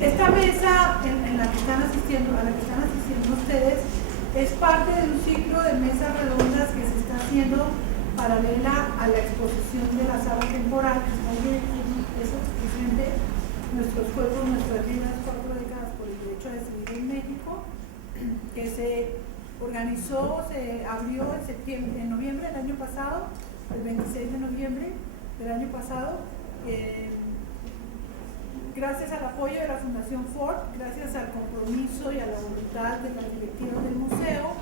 Esta mesa en la que están asistiendo, a la que están asistiendo ustedes, es parte de un ciclo de mesas redondas que se está haciendo paralela a la exposición de la sala temporal que está eso presente nuestros cuerpos, nuestras vidas, 4 décadas por el derecho a decidir en México, que se organizó, se abrió en noviembre del año pasado, el 26 de noviembre del año pasado, gracias al apoyo de la Fundación Ford, gracias al compromiso y a la voluntad de las directivas del museo,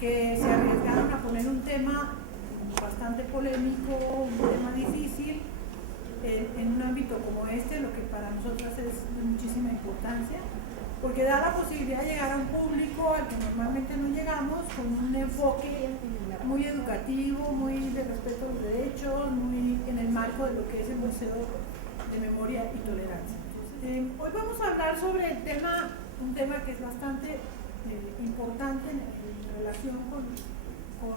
que se arriesgaron a poner un tema bastante polémico, un tema difícil, en un ámbito como este, lo que para nosotras es de muchísima importancia, porque da la posibilidad de llegar a un público al que normalmente no llegamos, con un enfoque muy educativo, muy de respeto a los derechos, muy en el marco de lo que es el Museo de Memoria y Tolerancia. Hoy vamos a hablar sobre un tema que es bastante importante en relación con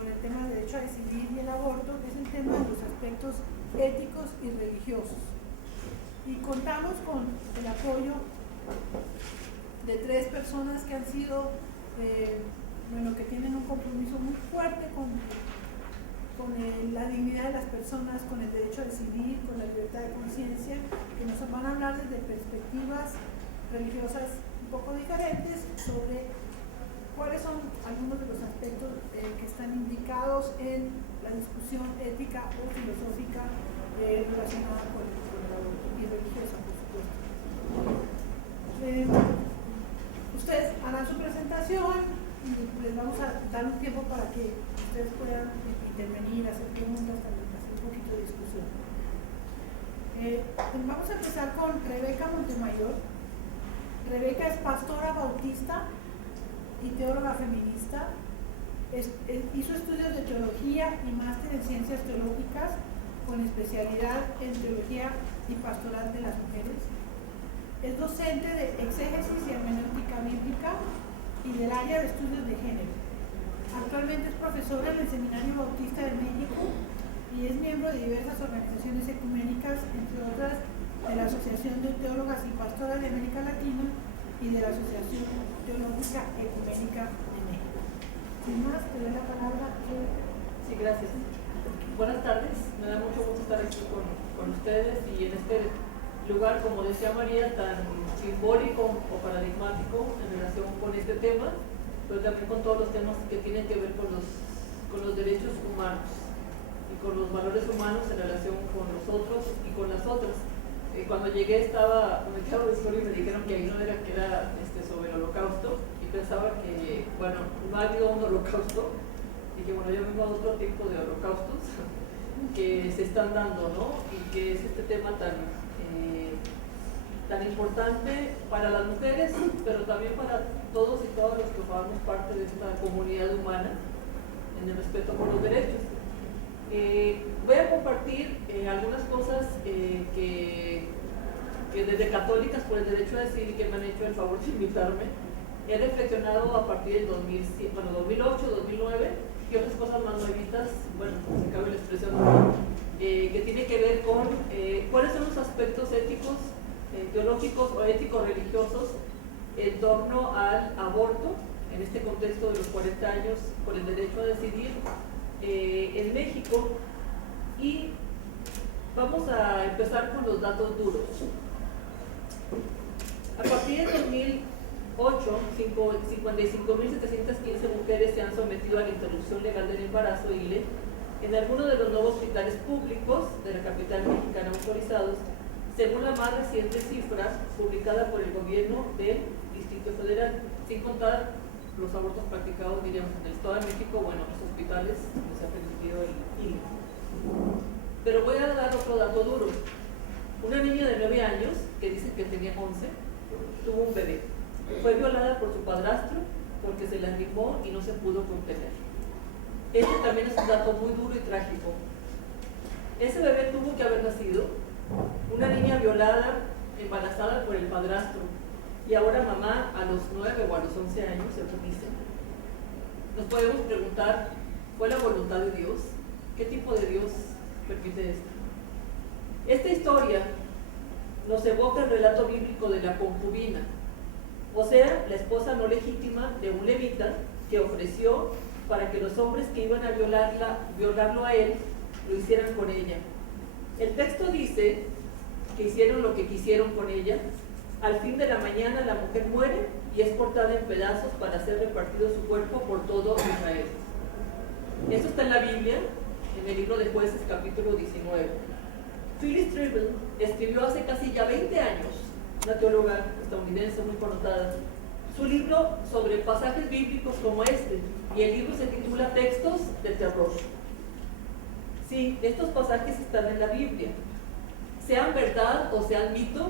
el tema del derecho a decidir y el aborto, que es el tema de los aspectos éticos y religiosos. Y contamos con el apoyo de 3 personas que han sido, que tienen un compromiso muy fuerte con la dignidad de las personas, con el derecho a decidir, con la libertad de conciencia, que nos van a hablar desde perspectivas religiosas un poco diferentes sobre cuáles son algunos de los aspectos que están indicados en la discusión ética o filosófica relacionada con el aborto y religiosa, por supuesto. Ustedes harán su presentación y les vamos a dar un tiempo para que ustedes puedan intervenir, hacer preguntas, también hacer un poquito de discusión. Vamos a empezar con Rebeca Montemayor. Rebeca es pastora bautista y teóloga feminista. Hizo estudios de teología y máster en ciencias teológicas con especialidad en teología y pastoral de las mujeres. Es docente de exégesis y hermenéutica bíblica y del área de estudios de género. Actualmente es profesora en el Seminario Bautista de México y es miembro de diversas organizaciones ecuménicas, entre otras de la Asociación de Teólogas y Pastoras de América Latina y de la Asociación Teológica Ecuménica de México. Sin más, te doy la palabra. Sí, gracias. Buenas tardes, me da mucho gusto estar aquí con ustedes y en este lugar, como decía María, tan simbólico o paradigmático en relación con este tema, pero también con todos los temas que tienen que ver con los derechos humanos y con los valores humanos en relación con nosotros y con las otras. Cuando llegué estaba conectado de historia y me dijeron que ahí no era, que era sobre el holocausto, y pensaba que, bueno, no ha habido un holocausto, y que bueno, yo vengo a otro tipo de holocaustos que se están dando, ¿no? Y que es este tema tan importante para las mujeres, pero también para todos y todas los que formamos parte de esta comunidad humana en el respeto por los derechos. Voy a compartir algunas cosas que desde Católicas por el Derecho a Decidir, que me han hecho el favor de invitarme, he reflexionado a partir del 2008, 2009 y otras cosas más nuevitas, bueno, si cabe la expresión, que tiene que ver con cuáles son los aspectos éticos, teológicos o ético-religiosos en torno al aborto, en este contexto de los 40 años por el derecho a decidir en México. Y vamos a empezar con los datos duros. A partir del 2008, 55.715 mujeres se han sometido a la interrupción legal del embarazo (ILE) en algunos de los nuevos hospitales públicos de la capital mexicana autorizados, según la más reciente cifra publicada por el gobierno del Distrito Federal, sin contar los abortos practicados, diríamos, en el Estado de México, bueno, los hospitales donde se ha permitido el ILE. Pero voy a dar otro dato duro. Una niña de 9 años, que dice que tenía 11, tuvo un bebé. Fue violada por su padrastro porque se lastimó y no se pudo contener. Este también es un dato muy duro y trágico. Ese bebé tuvo que haber nacido una niña violada, embarazada por el padrastro, y ahora mamá a los 9 o a los 11 años, según dicen. Nos podemos preguntar, ¿fue la voluntad de Dios? ¿Qué tipo de Dios permite esto? Esta historia nos evoca el relato bíblico de la concubina, o sea, la esposa no legítima de un levita que ofreció para que los hombres que iban a violarlo a él, lo hicieran con ella. El texto dice que hicieron lo que quisieron con ella. Al fin de la mañana la mujer muere y es cortada en pedazos para ser repartido su cuerpo por todo Israel. Esto está en la Biblia, en el libro de Jueces, capítulo 19. Phyllis Trible escribió hace casi ya 20 años, una teóloga estadounidense muy connotada, su libro sobre pasajes bíblicos como este, y el libro se titula Textos de Terror. Sí, estos pasajes están en la Biblia. Sean verdad o sean mito,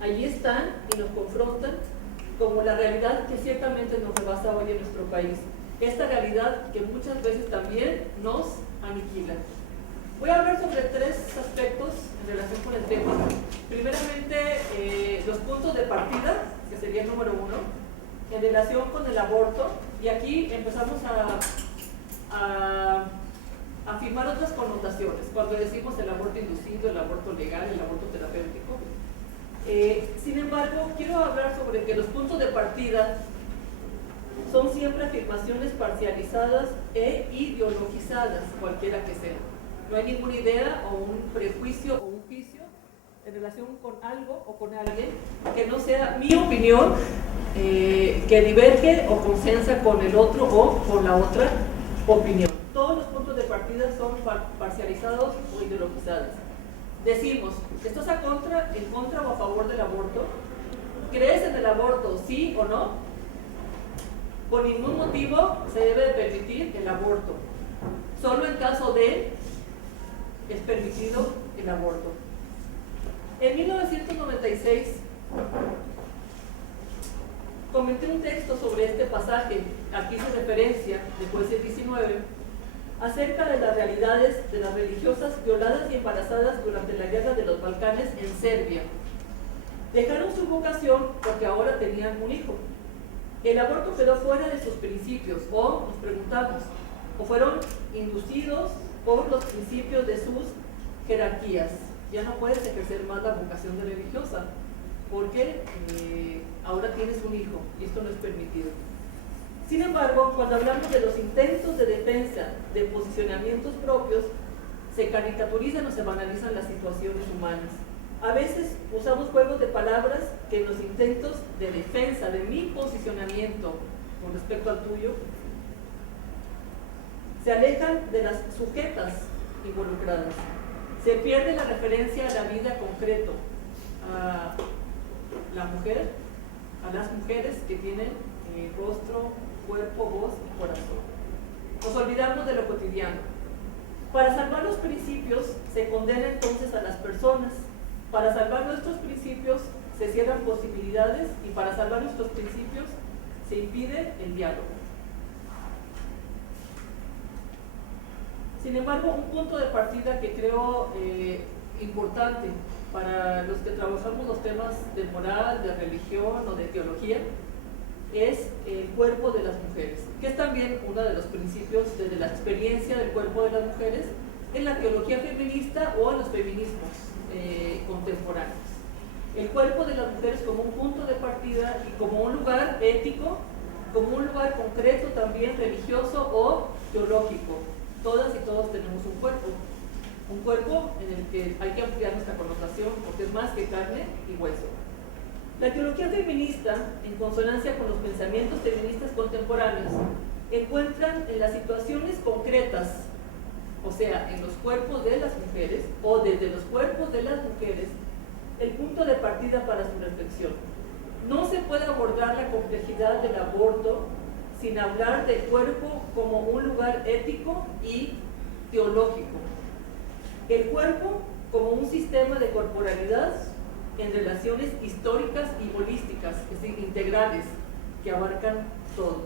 allí están y nos confrontan como la realidad que ciertamente nos rebasa hoy en nuestro país. Esta realidad que muchas veces también nos aniquila. Voy a hablar sobre 3 aspectos en relación con el tema. Primeramente, los puntos de partida, que sería el número 1, en relación con el aborto. Y aquí empezamos a afirmar otras connotaciones. Cuando decimos el aborto inducido, el aborto legal, el aborto terapéutico. Sin embargo, quiero hablar sobre que los puntos de partida son siempre afirmaciones parcializadas e ideologizadas, cualquiera que sea. No hay ninguna idea o un prejuicio o un juicio en relación con algo o con alguien que no sea mi opinión, que diverge o consensa con el otro o con la otra opinión. Todos los puntos de partida son parcializados o ideologizados. Decimos, ¿estás en contra o a favor del aborto? ¿Crees en el aborto, sí o no? Por ningún motivo se debe de permitir el aborto. Solo en caso de es permitido el aborto. En 1996 comenté un texto sobre este pasaje, aquí hice referencia de Jueces 19, acerca de las realidades de las religiosas violadas y embarazadas durante la guerra de los Balcanes en Serbia. Dejaron su vocación porque ahora tenían un hijo. El aborto quedó fuera de sus principios, o nos preguntamos, o fueron inducidos por los principios de sus jerarquías. Ya no puedes ejercer más la vocación de religiosa, porque ahora tienes un hijo y esto no es permitido. Sin embargo, cuando hablamos de los intentos de defensa de posicionamientos propios, se caricaturizan o se banalizan las situaciones humanas. A veces usamos juegos de palabras que en los intentos de defensa de mi posicionamiento con respecto al tuyo, se alejan de las sujetas involucradas. Se pierde la referencia a la vida concreto, a la mujer, a las mujeres que tienen rostro, cuerpo, voz y corazón. Nos olvidamos de lo cotidiano. Para salvar los principios se condena entonces a las personas. Para salvar nuestros principios se cierran posibilidades y para salvar nuestros principios se impide el diálogo. Sin embargo, un punto de partida que creo importante para los que trabajamos los temas de moral, de religión o de teología es el cuerpo de las mujeres, que es también uno de los principios desde la experiencia del cuerpo de las mujeres en la teología feminista o en los feminismos contemporáneos. El cuerpo de las mujeres como un punto de partida y como un lugar ético, como un lugar concreto también religioso o teológico. Todas y todos tenemos un cuerpo en el que hay que ampliar nuestra connotación porque es más que carne y hueso. La teología feminista, en consonancia con los pensamientos feministas contemporáneos, encuentran en las situaciones concretas, o sea, en los cuerpos de las mujeres o desde los cuerpos de las mujeres, el punto de partida para su reflexión. No se puede abordar la complejidad del aborto sin hablar del cuerpo como un lugar ético y teológico. El cuerpo como un sistema de corporalidad en relaciones históricas y holísticas, es decir, integrales, que abarcan todo.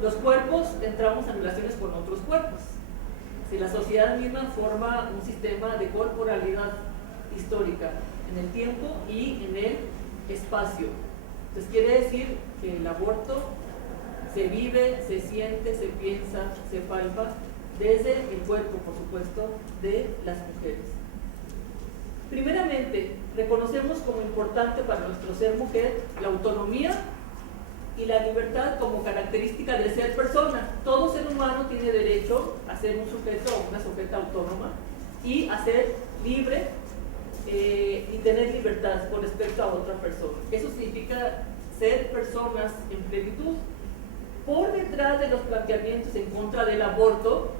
Los cuerpos entramos en relaciones con otros cuerpos. Si la sociedad misma forma un sistema de corporalidad histórica en el tiempo y en el espacio. Entonces quiere decir que el aborto se vive, se siente, se piensa, se palpa desde el cuerpo, por supuesto, de las mujeres. Primeramente, reconocemos como importante para nuestro ser mujer la autonomía y la libertad como característica del ser persona. Todo ser humano tiene derecho a ser un sujeto o una sujeta autónoma y a ser libre y tener libertad con respecto a otra persona. Eso significa ser personas en plenitud. Por detrás de los planteamientos en contra del aborto,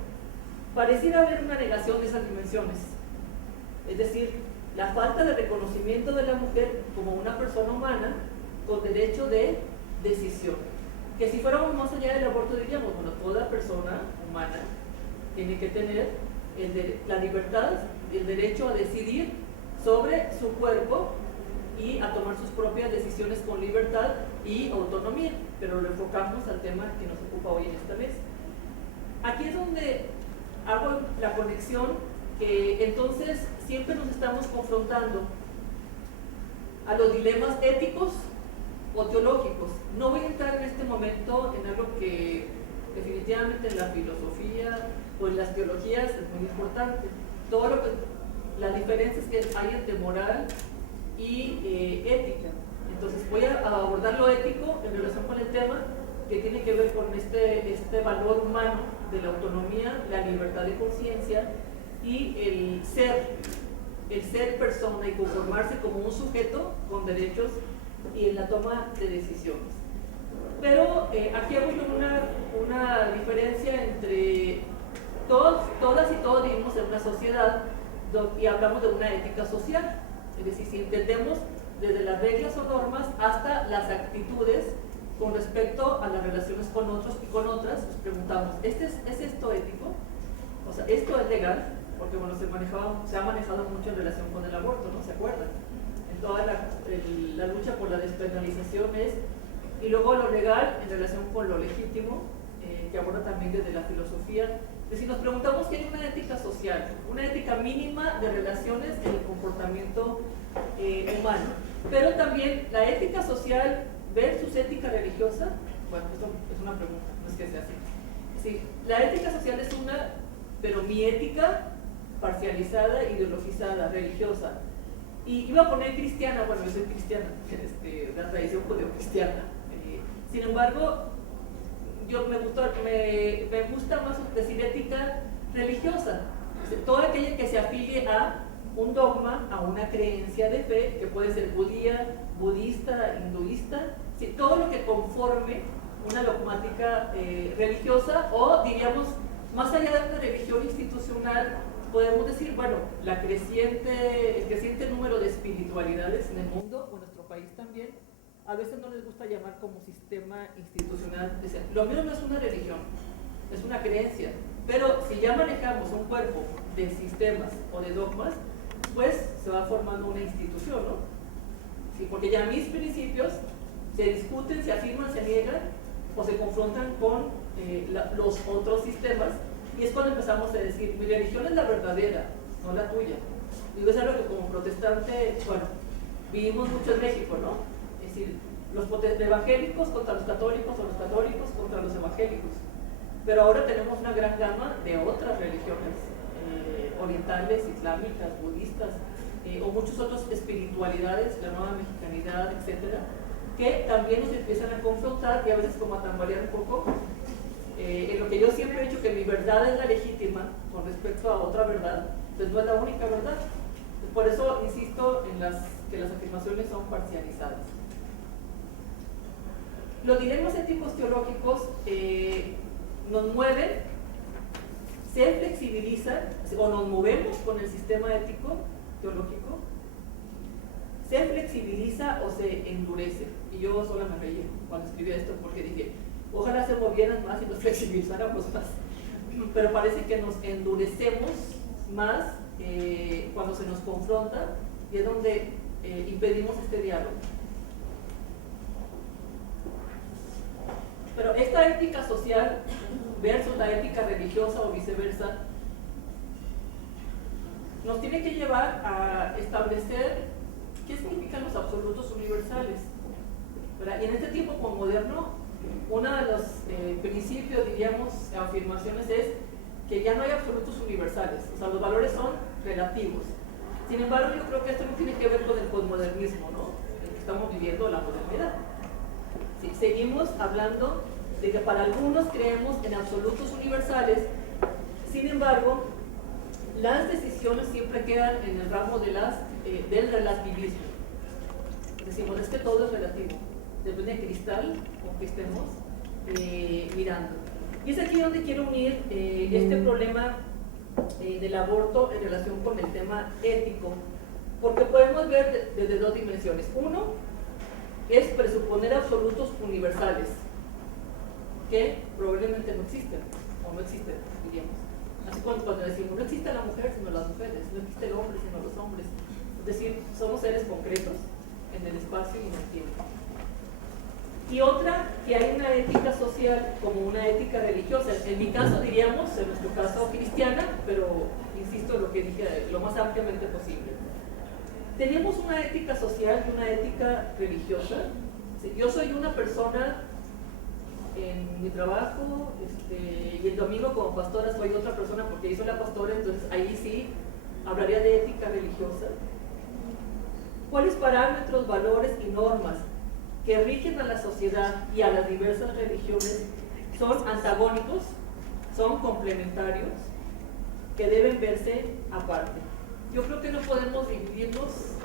pareciera haber una negación de esas dimensiones. Es decir, la falta de reconocimiento de la mujer como una persona humana con derecho de decisión. Que si fuéramos más allá del aborto diríamos, bueno, toda persona humana tiene que tener la libertad, el derecho a decidir sobre su cuerpo y a tomar sus propias decisiones con libertad y autonomía, pero lo enfocamos al tema que nos ocupa hoy en esta mesa. Aquí es donde hago la conexión que entonces siempre nos estamos confrontando a los dilemas éticos o teológicos. No voy a entrar en este momento en algo que definitivamente en la filosofía o en las teologías es muy importante. Todo lo que, las diferencias que hay entre moral y ética. Entonces voy a abordar lo ético en relación con el tema que tiene que ver con este valor humano de la autonomía, la libertad de conciencia y el ser persona y conformarse como un sujeto con derechos y en la toma de decisiones. Pero aquí hago una diferencia entre todas y todos vivimos en una sociedad y hablamos de una ética social. Es decir, si entendemos desde las reglas o normas hasta las actitudes con respecto a las relaciones con otros y con otras, nos preguntamos, ¿es esto ético? O sea, ¿esto es legal? Porque bueno, se ha manejado mucho en relación con el aborto, ¿no? ¿Se acuerdan? En toda la lucha por la despenalización y luego lo legal en relación con lo legítimo, que aborda también desde la filosofía. Es decir, nos preguntamos qué hay una ética social, una ética mínima de relaciones en el comportamiento humano. Pero también la ética social versus ética religiosa, bueno, esto es una pregunta, no es que sea así. Sí, la ética social es una, pero mi ética parcializada, ideologizada, religiosa. Y iba a poner cristiana, bueno, yo soy cristiana, de la tradición judeocristiana. Sin embargo, me gusta más decir ética religiosa, toda aquella que se afilie a un dogma, a una creencia de fe, que puede ser judía, budista, hinduista, todo lo que conforme una dogmática religiosa, o diríamos, más allá de una religión institucional, podemos decir, bueno, el creciente número de espiritualidades en el mundo, o en nuestro país también, a veces no les gusta llamar como sistema institucional. Lo mío no es una religión, es una creencia, pero si ya manejamos un cuerpo de sistemas o de dogmas, pues se va formando una institución, ¿no? Sí, porque ya mis principios se discuten, se afirman, se niegan o se confrontan con los otros sistemas, y es cuando empezamos a decir, mi religión es la verdadera, no la tuya. Digo, es algo que como protestante, bueno, vivimos mucho en México, ¿no? Es decir, los evangélicos contra los católicos o los católicos contra los evangélicos. Pero ahora tenemos una gran gama de otras religiones, orientales, islámicas, budistas, o muchas otras espiritualidades, la nueva mexicanidad, etcétera, que también nos empiezan a confrontar y a veces como a tambalear un poco en lo que yo siempre he dicho, que mi verdad es la legítima con respecto a otra verdad, pues no es la única verdad. Por eso insisto en que las afirmaciones son parcializadas. Los dilemas éticos teológicos nos mueven, se flexibilizan o nos movemos con el sistema ético teológico, se flexibiliza o se endurece. Y yo sola me reí cuando escribí esto porque dije, ojalá se movieran más y nos flexibilizáramos más. Pero parece que nos endurecemos más cuando se nos confronta, y es donde impedimos este diálogo. Pero esta ética social versus la ética religiosa o viceversa nos tiene que llevar a establecer qué significan los absolutos universales, ¿verdad? Y en este tiempo moderno, uno de los principios, diríamos, afirmaciones es que ya no hay absolutos universales, o sea, los valores son relativos. Sin embargo, yo creo que esto no tiene que ver con el posmodernismo, ¿no? En el que estamos viviendo la modernidad. Sí, seguimos hablando de que para algunos creemos en absolutos universales, sin embargo, las decisiones siempre quedan en el ramo de del relativismo. Decimos, es que todo es relativo, depende del cristal con que estemos mirando. Y es aquí donde quiero unir este problema del aborto en relación con el tema ético, porque podemos ver desde dos dimensiones. Uno es presuponer absolutos universales que probablemente no existen, o no existen, diríamos. Así cuando decimos, no existe la mujer sino las mujeres, no existe el hombre sino los hombres. Es decir, somos seres concretos en el espacio y en el tiempo. Y otra, que hay una ética social como una ética religiosa. En mi caso diríamos, en nuestro caso cristiana, pero insisto en lo que dije lo más ampliamente posible. Tenemos una ética social y una ética religiosa. Yo soy una persona en mi trabajo, y el domingo como pastora soy otra persona porque yo soy la pastora, entonces ahí sí hablaría de ética religiosa. ¿Cuáles parámetros, valores y normas que rigen a la sociedad y a las diversas religiones son antagónicos, son complementarios, que deben verse aparte? Yo creo que no podemos dividirlos,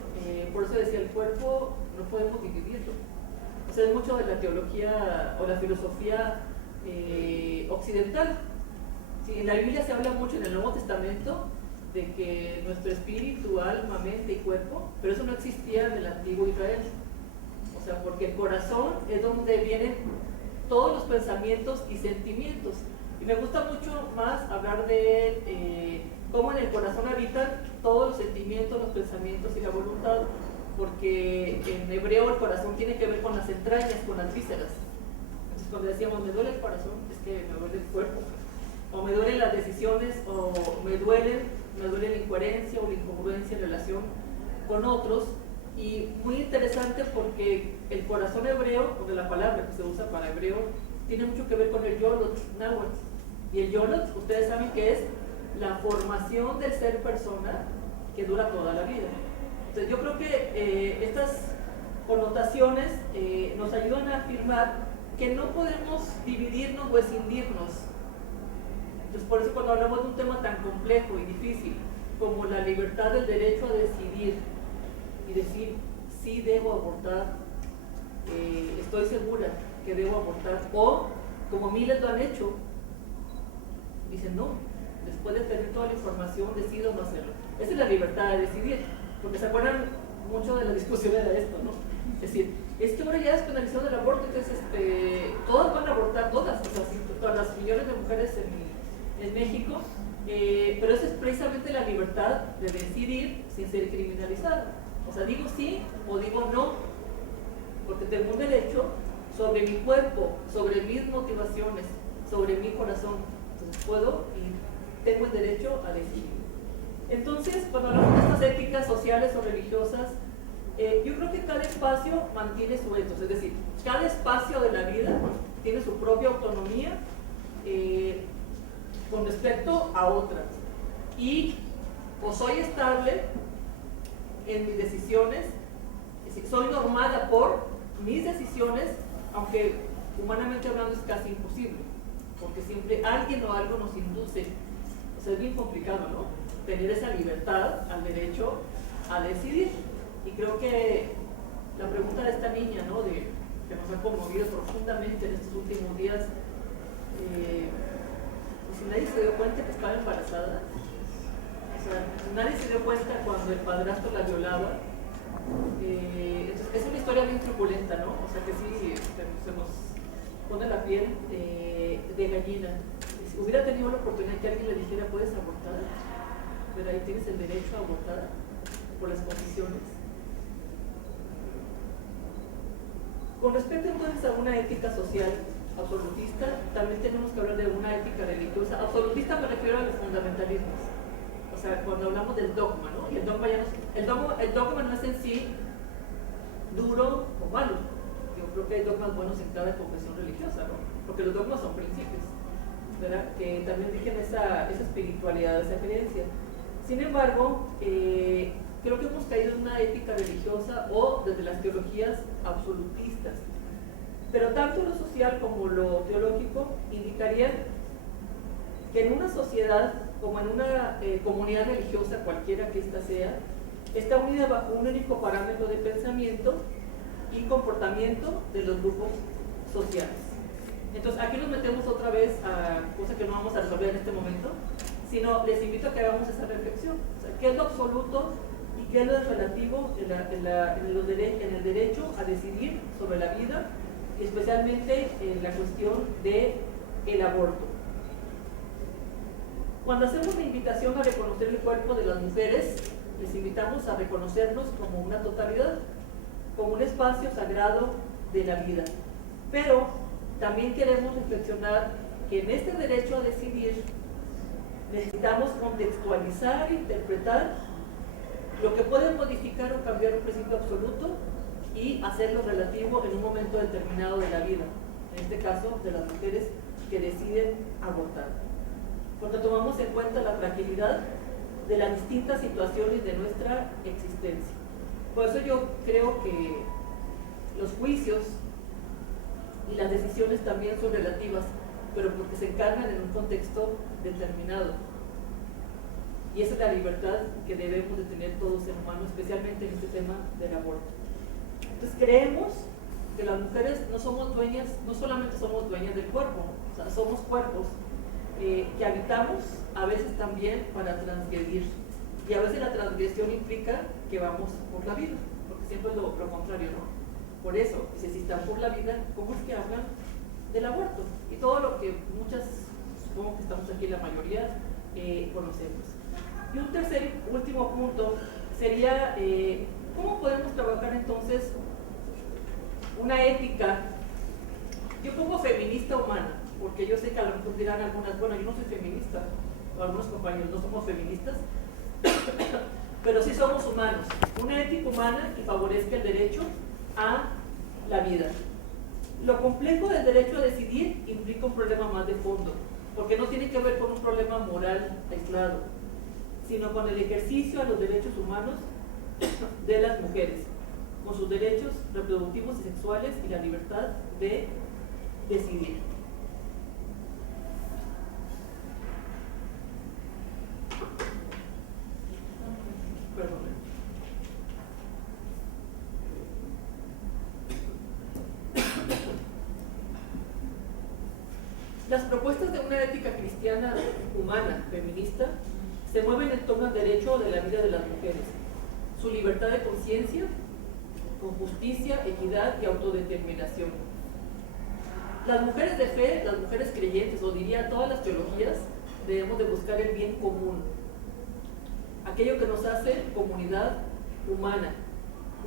por eso decía el cuerpo, no podemos dividirlo. O sea, es mucho de la teología o la filosofía occidental. Sí, en la Biblia se habla mucho en el Nuevo Testamento de que nuestro espíritu, alma, mente y cuerpo, pero eso no existía en el antiguo Israel. O sea, porque el corazón es donde vienen todos los pensamientos y sentimientos. Y me gusta mucho más hablar de cómo en el corazón habitan todos los sentimientos, los pensamientos y la voluntad, porque en hebreo el corazón tiene que ver con las entrañas, con las vísceras. Entonces cuando decíamos, me duele el corazón, es que me duele el cuerpo, o me duelen las decisiones, o me duele la incoherencia o la incongruencia en relación con otros. Y muy interesante porque el corazón hebreo, o de la palabra que se usa para hebreo, tiene mucho que ver con el yolot náhuatl. Y el yolot, ustedes saben que es la formación del ser persona que dura toda la vida. Entonces yo creo que estas connotaciones nos ayudan a afirmar que no podemos dividirnos o escindirnos. Entonces por eso cuando hablamos de un tema tan complejo y difícil como la libertad del derecho a decidir y decir, sí debo abortar, estoy segura que debo abortar, o como miles lo han hecho, dicen no, después de tener toda la información decido no hacerlo. Esa es la libertad de decidir, porque se acuerdan mucho de la discusión de esto, ¿no? Es decir, es que ahora ya despenalizado el aborto, entonces todas van a abortar, todas, o sea, todas las millones de mujeres en México, pero esa es precisamente la libertad de decidir sin ser criminalizada. O sea, digo sí o digo no, porque tengo un derecho sobre mi cuerpo, sobre mis motivaciones, sobre mi corazón. Entonces puedo y tengo el derecho a decidir. Entonces, cuando hablamos de estas éticas sociales o religiosas, yo creo que cada espacio mantiene su etos, es decir, cada espacio de la vida tiene su propia autonomía con respecto a otras. Y o soy estable en mis decisiones, es decir, soy normada por mis decisiones, aunque humanamente hablando es casi imposible, porque siempre alguien o algo nos induce. O sea, es bien complicado, ¿no? Tener esa libertad al derecho a decidir. Y creo que la pregunta de esta niña, ¿no? Que nos ha conmovido profundamente en estos últimos días, si nadie se dio cuenta que estaba embarazada, o sea, nadie se dio cuenta cuando el padrastro la violaba. Entonces, es una historia bien truculenta, ¿no? O sea que sí, se nos pone la piel de gallina. Si hubiera tenido la oportunidad que alguien le dijera, puedes abortar, pero ahí tienes el derecho a abortar por las condiciones. Con respecto entonces a una ética social absolutista, también tenemos que hablar de una ética religiosa. Absolutista me refiero a los fundamentalismos. O sea, cuando hablamos del dogma, ¿no? Y el dogma no es en sí duro o malo. Yo creo que hay dogmas buenos en cada confesión religiosa, ¿no? Porque los dogmas son principios, ¿verdad? Que también rigen esa espiritualidad, esa creencia. Sin embargo, creo que hemos caído en una ética religiosa o desde las teologías absolutistas. Pero tanto lo social como lo teológico indicarían que en una sociedad, como en una comunidad religiosa, cualquiera que ésta sea, está unida bajo un único parámetro de pensamiento y comportamiento de los grupos sociales. Entonces, aquí nos metemos otra vez a cosas que no vamos a resolver en este momento, sino les invito a que hagamos esa reflexión. O sea, ¿qué es lo absoluto y qué es lo relativo en el derecho a decidir sobre la vida, y especialmente en la cuestión del aborto? Cuando hacemos la invitación a reconocer el cuerpo de las mujeres, les invitamos a reconocernos como una totalidad, como un espacio sagrado de la vida. Pero también queremos reflexionar que en este derecho a decidir necesitamos contextualizar e interpretar lo que puede modificar o cambiar un principio absoluto y hacerlo relativo en un momento determinado de la vida, en este caso de las mujeres que deciden abortar. Porque tomamos en cuenta la fragilidad de las distintas situaciones de nuestra existencia. Por eso yo creo que los juicios y las decisiones también son relativas, pero porque se encarnan en un contexto determinado. Y esa es la libertad que debemos de tener todos ser humanos, especialmente en este tema del aborto. Entonces creemos que las mujeres no somos dueñas, no solamente somos dueñas del cuerpo, o sea, somos cuerpos que habitamos a veces también para transgredir. Y a veces la transgresión implica que vamos por la vida, porque siempre es lo contrario, ¿no? Por eso, si están por la vida, ¿cómo es que hablan del aborto? Y todo lo que muchas, supongo que estamos aquí la mayoría, conocemos. Y un tercer, último punto sería, ¿cómo podemos trabajar entonces una ética? Yo pongo feminista humana, porque yo sé que a lo mejor dirán algunas, bueno, yo no soy feminista, o algunos compañeros no somos feministas, pero sí somos humanos. Una ética humana que favorezca el derecho a la vida. Lo complejo del derecho a decidir implica un problema más de fondo, porque no tiene que ver con un problema moral aislado, sino con el ejercicio a los derechos humanos de las mujeres, con sus derechos reproductivos y sexuales y la libertad de decidir. Perdón. Las propuestas de una ética cristiana, humana, feminista, se mueven en torno al derecho de la vida de las mujeres, su libertad de conciencia, con justicia, equidad y autodeterminación. Las mujeres de fe, las mujeres creyentes, o diría todas las teologías, debemos de buscar el bien común, aquello que nos hace comunidad humana,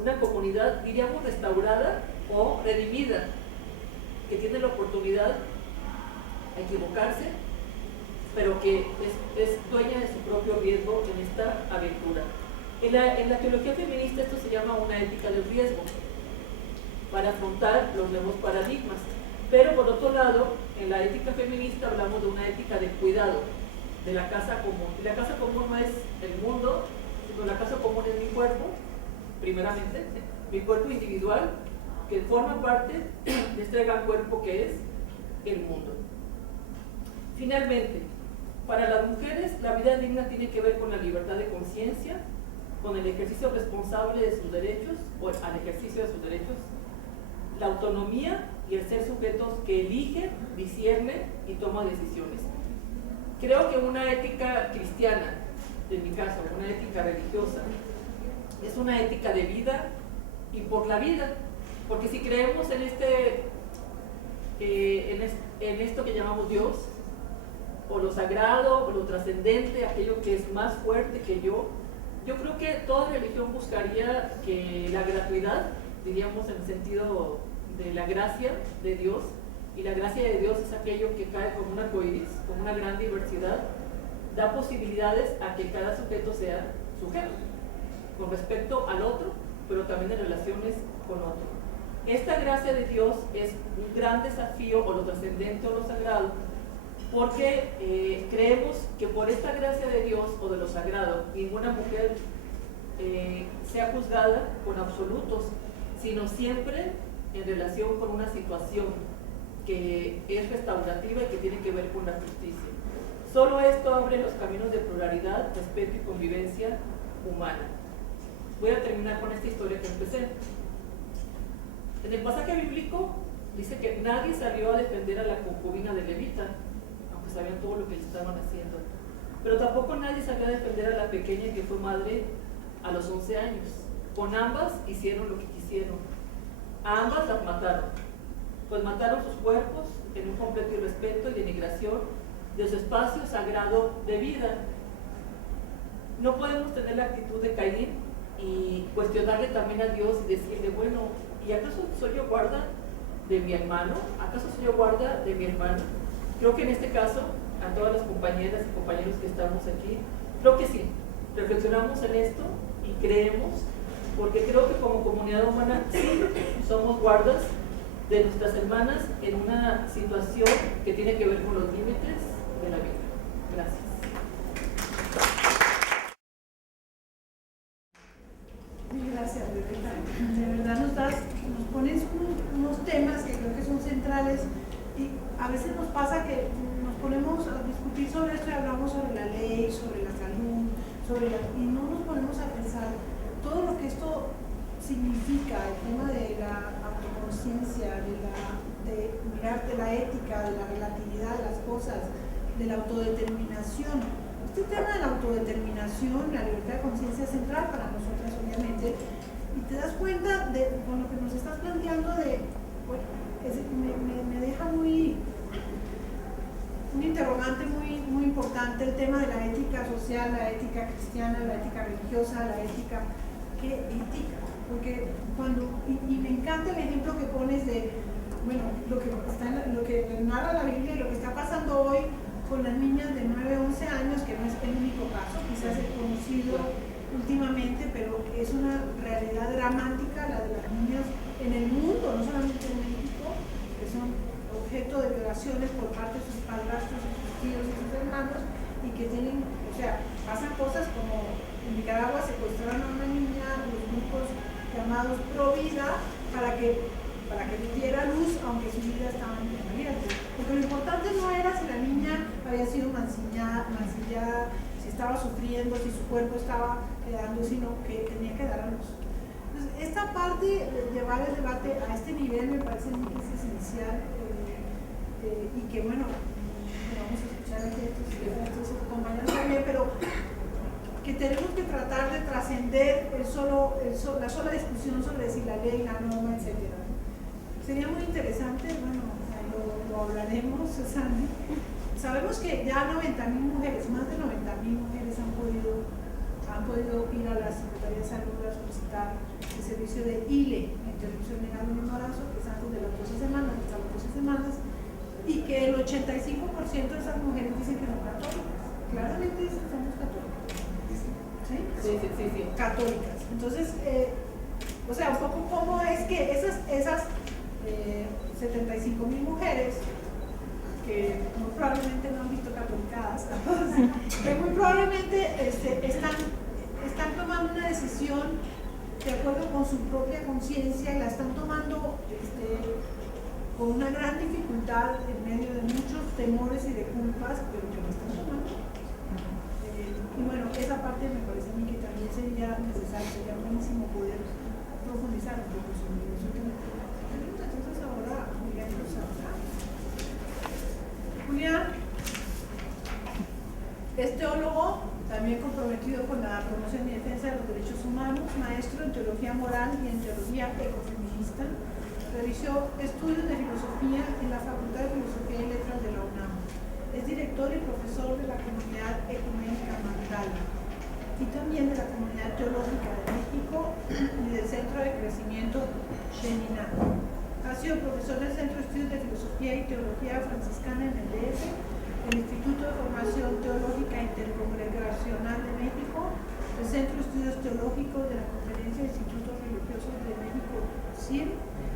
una comunidad, diríamos, restaurada o redimida, que tiene la oportunidad a equivocarse, pero que es dueña de su propio riesgo en esta aventura. En la teología feminista esto se llama una ética del riesgo, para afrontar los nuevos paradigmas. Pero por otro lado, en la ética feminista hablamos de una ética de cuidado, de la casa común. Y la casa común no es el mundo, sino la casa común es mi cuerpo, primeramente, mi cuerpo individual, que forma parte de este gran cuerpo que es el mundo. Finalmente, para las mujeres, la vida digna tiene que ver con la libertad de conciencia, con el ejercicio responsable de sus derechos, o al ejercicio de sus derechos, la autonomía y el ser sujetos que eligen, disciernen y toman decisiones. Creo que una ética cristiana, en mi caso, una ética religiosa, es una ética de vida y por la vida, porque si creemos en esto que llamamos Dios, o lo sagrado, o lo trascendente, aquello que es más fuerte que yo creo que toda religión buscaría que la gratuidad, diríamos en el sentido de la gracia de Dios, y la gracia de Dios es aquello que cae como un arcoíris, con una gran diversidad, da posibilidades a que cada sujeto sea sujeto, con respecto al otro, pero también en relaciones con otro. Esta gracia de Dios es un gran desafío, o lo trascendente o lo sagrado, porque creemos que por esta gracia de Dios o de lo sagrado, ninguna mujer sea juzgada con absolutos, sino siempre en relación con una situación que es restaurativa y que tiene que ver con la justicia. Solo esto abre los caminos de pluralidad, respeto y convivencia humana. Voy a terminar con esta historia que empecé. En el pasaje bíblico dice que nadie salió a defender a la concubina de Levita, aunque sabían todo lo que le estaban haciendo. Pero tampoco nadie salió a defender a la pequeña que fue madre a los 11 años. Con ambas hicieron lo que quisieron. A ambas las mataron. Pues mataron sus cuerpos en un completo irrespeto y denigración de su espacio sagrado de vida. No podemos tener la actitud de Caín y cuestionarle también a Dios y decirle, bueno, ¿y acaso soy yo guarda de mi hermano? ¿Acaso soy yo guarda de mi hermano? Creo que en este caso, a todas las compañeras y compañeros que estamos aquí, creo que sí, reflexionamos en esto y creemos, porque creo que como comunidad humana sí somos guardas de nuestras hermanas en una situación que tiene que ver con los límites de la vida. Gracias. Gracias, Rebeca. De verdad nos pones unos temas que creo que son centrales y a veces nos pasa que nos ponemos a discutir sobre esto y hablamos sobre la ley, sobre la salud, y no nos ponemos a pensar todo lo que esto significa, el tema de la autoconciencia, de mirar de la ética, de la relatividad de las cosas, de la autodeterminación. Este tema de la autodeterminación, la libertad de conciencia es central para nosotras, obviamente, y te das cuenta con lo que nos estás planteando bueno, me deja un interrogante muy importante el tema de la ética social, la ética cristiana, la ética religiosa, la ética. ¿Qué ética? Porque y me encanta el ejemplo que pones de, bueno, lo que narra la Biblia y lo que está pasando hoy con las niñas de 9 o 11 años, que no es el único caso, quizás es conocido últimamente, pero que es una realidad dramática, la de las niñas en el mundo, no solamente en México, que son objeto de violaciones por parte de sus padrastros, sus tíos y sus hermanos, y que tienen, o sea, pasan cosas como en Nicaragua secuestraron a una niña, los grupos llamados Pro Vida, para que diera luz, aunque su vida estaba en riesgo. Porque lo importante no era si la niña había sido mancillada, si estaba sufriendo, si su cuerpo estaba quedando, sino que tenía que dar a luz. Entonces, esta parte de llevar el debate a este nivel me parece muy esencial y que, bueno, vamos a escuchar aquí a estos compañeros también, pero que tenemos que tratar de trascender la sola discusión sobre si la ley, la norma, etc. Sería muy interesante, bueno, lo hablaremos, Sandy. Sabemos que ya 90.000 mujeres, más de 90.000 mujeres han podido ir a la Secretaría de Salud a solicitar el servicio de ILE, interrupción legal del embarazo, que es antes de las 12 semanas, hasta las 12 semanas, y que el 85% de esas mujeres dicen que son católicas. Claramente dicen que somos católicas. ¿Sí? Sí. Católicas. Entonces, o sea, un poco cómo es que esas 75.000 mujeres que muy probablemente no han visto catolicadas, que muy probablemente están tomando una decisión de acuerdo con su propia conciencia y la están tomando con una gran dificultad en medio de muchos temores y de culpas, pero que lo están tomando. Y bueno, esa parte me parece a mí que también sería necesario, sería buenísimo poder profundizar un poco sobre eso. Entonces ahora Julián nos habla. Julián es teólogo, también comprometido con la promoción y defensa de los derechos humanos, maestro en teología moral y en teología ecofeminista. Realizó estudios de filosofía en la Facultad de Filosofía y Letras de la UNAM. Es director y profesor de la Comunidad Ecuménica Magdala y también de la Comunidad Teológica de México y del Centro de Crecimiento Sheminah. Ha sido profesor del Centro de Estudios de Filosofía y Teología Franciscana en el DF, el Instituto de Formación Teológica Intercongregacional de México, el Centro de Estudios Teológicos de la Conferencia de Institutos Religiosos de México, CIR,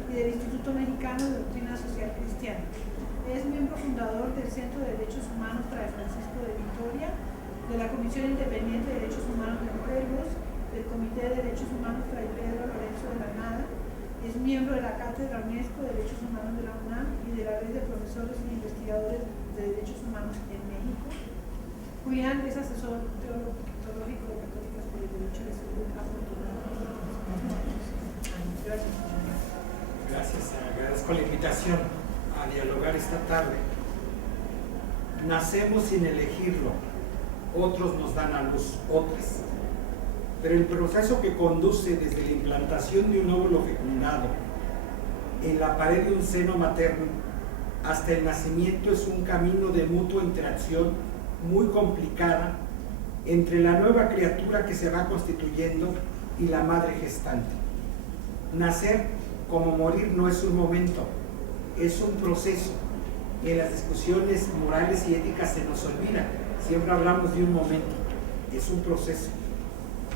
y del Instituto Mexicano de Doctrina Social Cristiana. Es miembro fundador del Centro de Derechos Humanos Fray Francisco de Vitoria, de la Comisión Independiente de Derechos Humanos de Morelos, del Comité Derechos Humanos Fray Pedro Lorenzo de la Nada. Es miembro de la Cátedra UNESCO de Derechos Humanos de la UNAM y de la Red de Profesores e Investigadores de Derechos Humanos en México. Julián es asesor teológico de Católicas por el Derecho de Salud. Gracias. Gracias, agradezco la invitación a dialogar esta tarde. Nacemos sin elegirlo, otros nos dan a luz, otras. Pero el proceso que conduce desde la implantación de un óvulo fecundado en la pared de un seno materno hasta el nacimiento es un camino de mutua interacción muy complicada entre la nueva criatura que se va constituyendo y la madre gestante. Nacer como morir no es un momento, es un proceso. En las discusiones morales y éticas se nos olvida, siempre hablamos de un momento, es un proceso.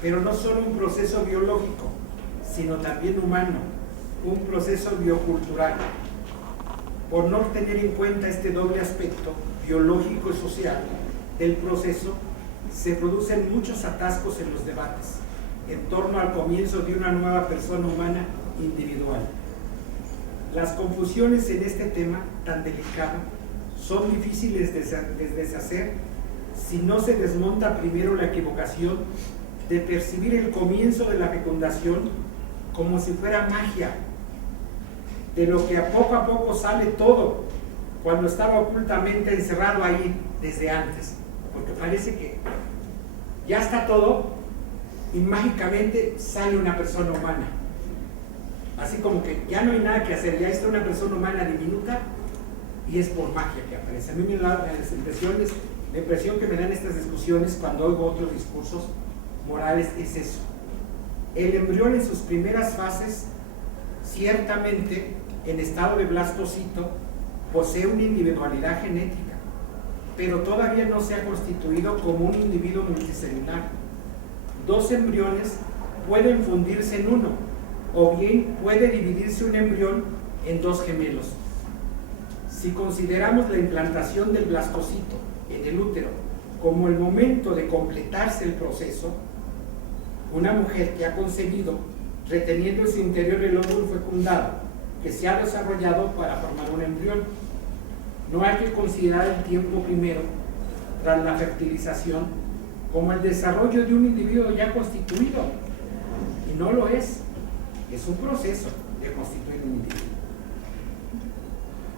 Pero no solo un proceso biológico, sino también humano, un proceso biocultural. Por no tener en cuenta este doble aspecto, biológico y social, del proceso, se producen muchos atascos en los debates, en torno al comienzo de una nueva persona humana individual. Las confusiones en este tema tan delicado son difíciles de deshacer si no se desmonta primero la equivocación de percibir el comienzo de la fecundación como si fuera magia, de lo que a poco sale todo, cuando estaba ocultamente encerrado ahí desde antes, porque parece que ya está todo y mágicamente sale una persona humana, así como que ya no hay nada que hacer, ya está una persona humana diminuta y es por magia que aparece. A mí la impresión que me dan estas discusiones cuando oigo otros discursos morales es eso. El embrión en sus primeras fases, ciertamente en estado de blastocito, posee una individualidad genética, pero todavía no se ha constituido como un individuo multicelular. Dos embriones pueden fundirse en uno, o bien puede dividirse un embrión en dos gemelos. Si consideramos la implantación del blastocito en el útero como el momento de completarse el proceso, una mujer que ha concebido, reteniendo en su interior el óvulo fecundado, que se ha desarrollado para formar un embrión. No hay que considerar el tiempo primero, tras la fertilización, como el desarrollo de un individuo ya constituido. Y no lo es. Es un proceso de constituir un individuo.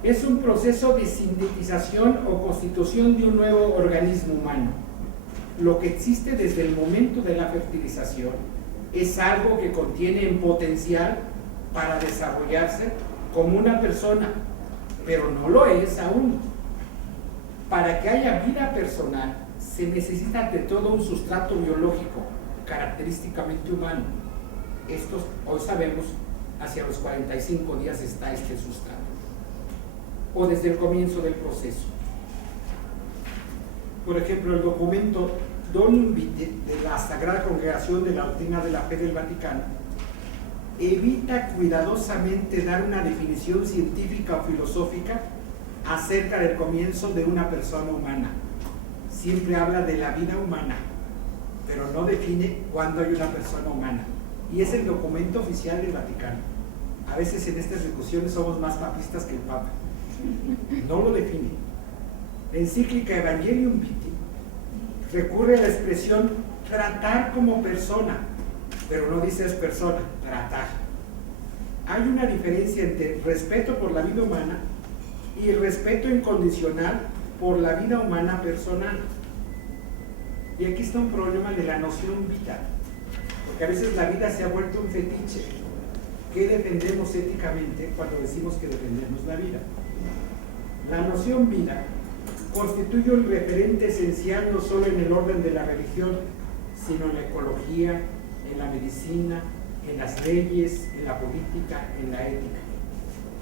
Es un proceso de sintetización o constitución de un nuevo organismo humano. Lo que existe desde el momento de la fertilización es algo que contiene en potencial para desarrollarse como una persona, pero no lo es aún. Para que haya vida personal se necesita de todo un sustrato biológico característicamente humano. Estos, hoy sabemos, hacia los 45 días está este sustrato, o desde el comienzo del proceso. Por ejemplo, el documento Donum Vitae de la Sagrada Congregación de la Doctrina de la Fe del Vaticano evita cuidadosamente dar una definición científica o filosófica acerca del comienzo de una persona humana. Siempre habla de la vida humana, pero no define cuándo hay una persona humana. Y es el documento oficial del Vaticano. A veces en estas discusiones somos más papistas que el Papa. No lo define. La encíclica Evangelium Vitae recurre a la expresión tratar como persona, pero no dice es persona, tratar. Hay una diferencia entre respeto por la vida humana y el respeto incondicional por la vida humana personal. Y aquí está un problema de la noción vida, porque a veces la vida se ha vuelto un fetiche. ¿Qué defendemos éticamente cuando decimos que defendemos la vida? La noción vida constituye un referente esencial no solo en el orden de la religión, sino en la ecología, en la medicina, en las leyes, en la política, en la ética.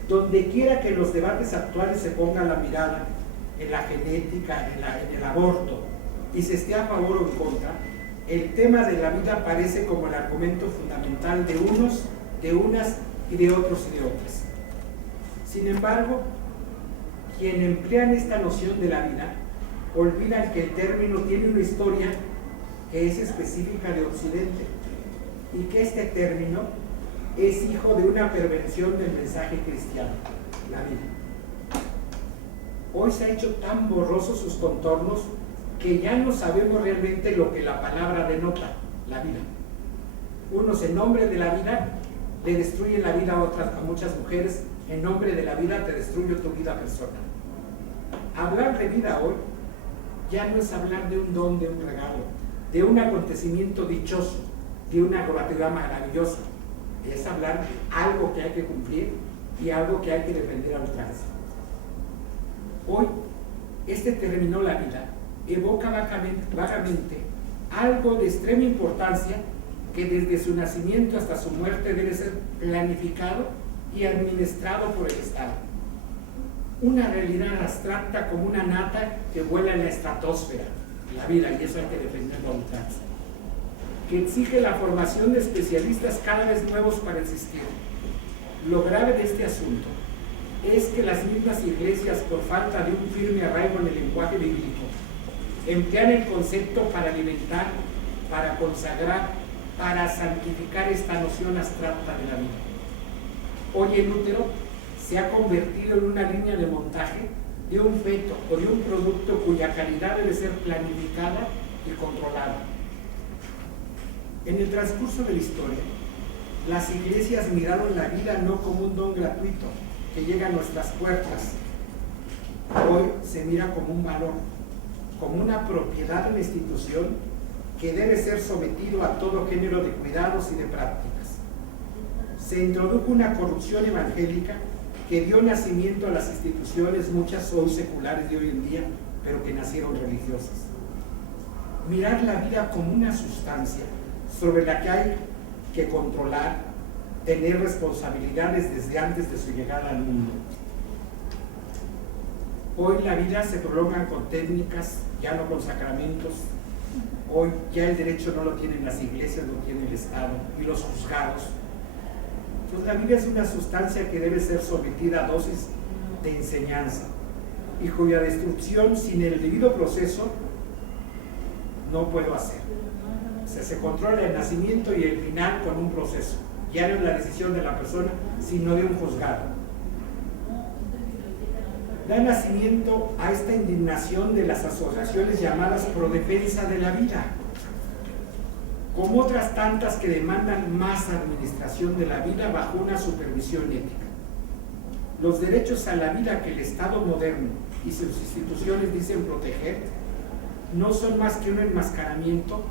Donde quiera que en los debates actuales se ponga la mirada en la genética, en el aborto, y se esté a favor o en contra, el tema de la vida aparece como el argumento fundamental de unos, de unas y de otros y de otras. Sin embargo, quien emplean esta noción de la vida olvidan que el término tiene una historia que es específica de Occidente. y que este término es hijo de una perversión del mensaje cristiano, la vida. Hoy se ha hecho tan borrosos sus contornos que ya no sabemos realmente lo que la palabra denota, la vida. Unos en nombre de la vida le destruyen la vida a muchas mujeres, en nombre de la vida te destruyo tu vida personal. Hablar de vida hoy ya no es hablar de un don, de un regalo, de un acontecimiento dichoso, de una gratuidad maravillosa. Es hablar de algo que hay que cumplir y algo que hay que defender a ultranza. Hoy, este término, la vida, evoca vagamente algo de extrema importancia que desde su nacimiento hasta su muerte debe ser planificado y administrado por el Estado. Una realidad abstracta como una nata que vuela en la estratosfera, la vida, y eso hay que defenderlo a ultranza, que exige la formación de especialistas cada vez nuevos para existir. Lo grave de este asunto es que las mismas iglesias, por falta de un firme arraigo en el lenguaje bíblico, emplean el concepto para alimentar, para consagrar, para santificar esta noción abstracta de la vida. Hoy el útero se ha convertido en una línea de montaje de un feto o de un producto cuya calidad debe ser planificada y controlada. En el transcurso de la historia, las iglesias miraron la vida no como un don gratuito que llega a nuestras puertas. Hoy se mira como un valor, como una propiedad de la institución que debe ser sometido a todo género de cuidados y de prácticas. Se introdujo una corrupción evangélica que dio nacimiento a las instituciones, muchas hoy seculares de hoy en día, pero que nacieron religiosas. Mirar la vida como una sustancia sobre la que hay que controlar, tener responsabilidades desde antes de su llegada al mundo. Hoy la vida se prolonga con técnicas, ya no con sacramentos. Hoy ya el derecho no lo tienen las iglesias, lo tiene el Estado y los juzgados. Pues la vida es una sustancia que debe ser sometida a dosis de enseñanza y cuya destrucción sin el debido proceso no puedo hacer. O sea, se controla el nacimiento y el final con un proceso. Ya no es la decisión de la persona, sino de un juzgado. Da nacimiento a esta indignación de las asociaciones llamadas pro defensa de la vida, como otras tantas que demandan más administración de la vida bajo una supervisión ética. Los derechos a la vida que el Estado moderno y sus instituciones dicen proteger no son más que un enmascaramiento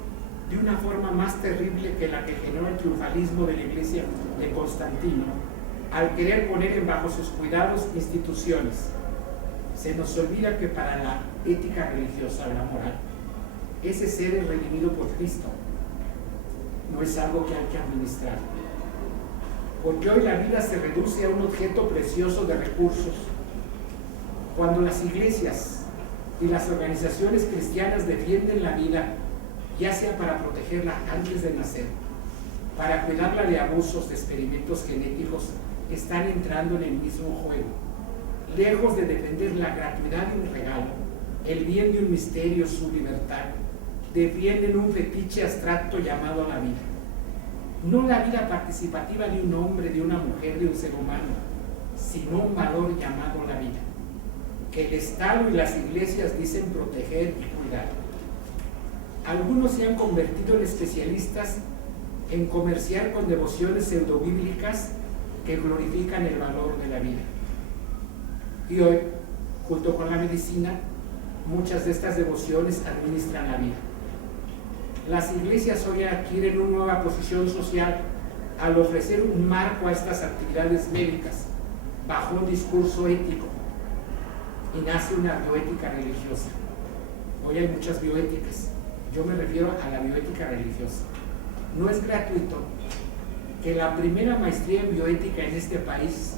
de una forma más terrible que la que generó el triunfalismo de la Iglesia de Constantino al querer poner bajo sus cuidados instituciones. Se nos olvida que para la ética religiosa o la moral, ese ser es redimido por Cristo, no es algo que hay que administrar. Porque hoy la vida se reduce a un objeto precioso de recursos. Cuando las iglesias y las organizaciones cristianas defienden la vida, ya sea para protegerla antes de nacer, para cuidarla de abusos, de experimentos genéticos, están entrando en el mismo juego. Lejos de defender la gratuidad de un regalo, el bien de un misterio, su libertad, defienden un fetiche abstracto llamado la vida. No la vida participativa de un hombre, de una mujer, de un ser humano, sino un valor llamado la vida, que el Estado y las iglesias dicen proteger y cuidar. Algunos se han convertido en especialistas en comerciar con devociones pseudobíblicas que glorifican el valor de la vida. Y hoy, junto con la medicina, muchas de estas devociones administran la vida. Las iglesias hoy adquieren una nueva posición social al ofrecer un marco a estas actividades médicas bajo un discurso ético, y nace una bioética religiosa. Hoy hay muchas bioéticas, yo me refiero a la bioética religiosa. No es gratuito que la primera maestría en bioética en este país,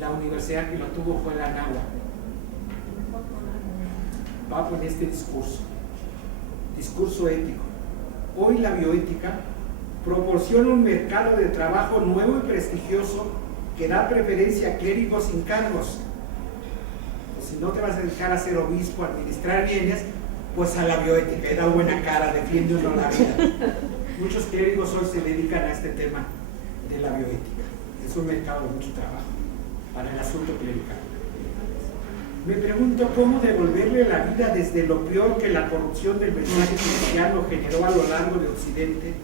la universidad que lo tuvo fue la Anáhuac. Va a poner este discurso ético. Hoy la bioética proporciona un mercado de trabajo nuevo y prestigioso que da preferencia a clérigos sin cargos. Pues si no te vas a dedicar a ser obispo, a administrar bienes, pues a la bioética, da buena cara, defiende uno la vida. Muchos clérigos hoy se dedican a este tema de la bioética. Es un mercado de mucho trabajo para el asunto clerical. Me pregunto cómo devolverle la vida desde lo peor que la corrupción del mensaje cristiano generó a lo largo de Occidente,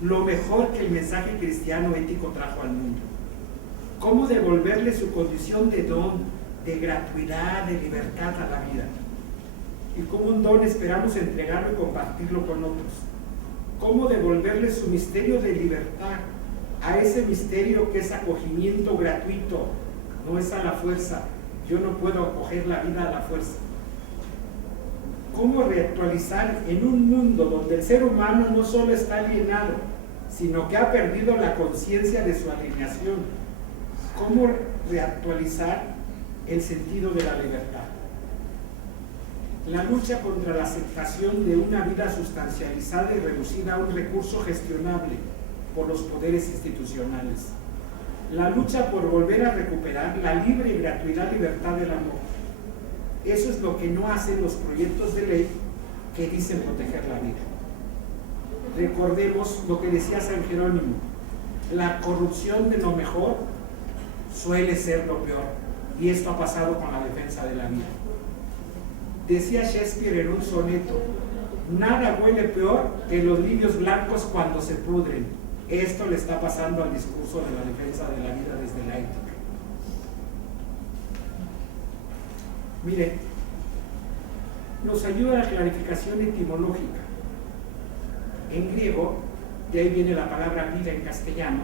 lo mejor que el mensaje cristiano ético trajo al mundo. Cómo devolverle su condición de don, de gratuidad, de libertad a la vida. Y como un don esperamos entregarlo y compartirlo con otros. Cómo devolverle su misterio de libertad a ese misterio que es acogimiento gratuito, no es a la fuerza. Yo no puedo acoger la vida a la fuerza. ¿Cómo reactualizar en un mundo donde el ser humano no solo está alienado, sino que ha perdido la conciencia de su alienación? ¿Cómo reactualizar el sentido de la libertad? La lucha contra la aceptación de una vida sustancializada y reducida a un recurso gestionable por los poderes institucionales. La lucha por volver a recuperar la libre y gratuita libertad del amor. Eso es lo que no hacen los proyectos de ley que dicen proteger la vida. Recordemos lo que decía San Jerónimo: la corrupción de lo mejor suele ser lo peor, y esto ha pasado con la defensa de la vida. Decía Shakespeare en un soneto: nada huele peor que los lirios blancos cuando se pudren. Esto le está pasando al discurso de la defensa de la vida desde la ética. Mire, nos ayuda la clarificación etimológica. En griego, de ahí viene la palabra vida en castellano,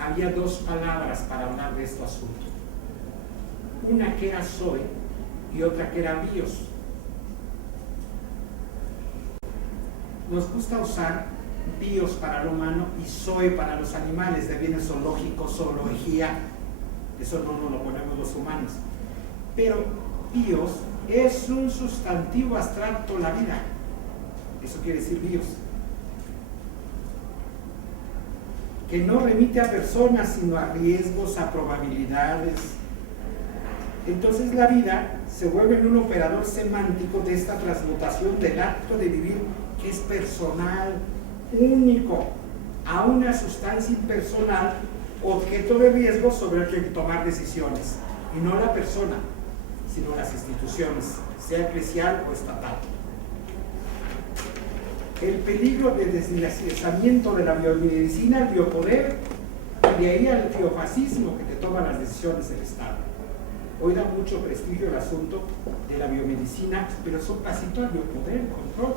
había dos palabras para hablar de este asunto. Una que era zoe y otra que era bios. Nos gusta usar bios para el humano y zoe para los animales, de ahí viene zoológico, zoología, eso no nos lo ponemos los humanos. Pero bios es un sustantivo abstracto, la vida, eso quiere decir bios, que no remite a personas sino a riesgos, a probabilidades. Entonces la vida se vuelve en un operador semántico de esta transmutación del acto de vivir, que es personal, único, a una sustancia impersonal, objeto de riesgo sobre el que tomar decisiones, y no la persona, sino las instituciones, sea eclesial o estatal. El peligro de deslicenciamiento de la biomedicina al biopoder, y de ahí al biofascismo que te toma las decisiones del Estado. Hoy da mucho prestigio el asunto de la biomedicina, pero es un pasito al biopoder, el control.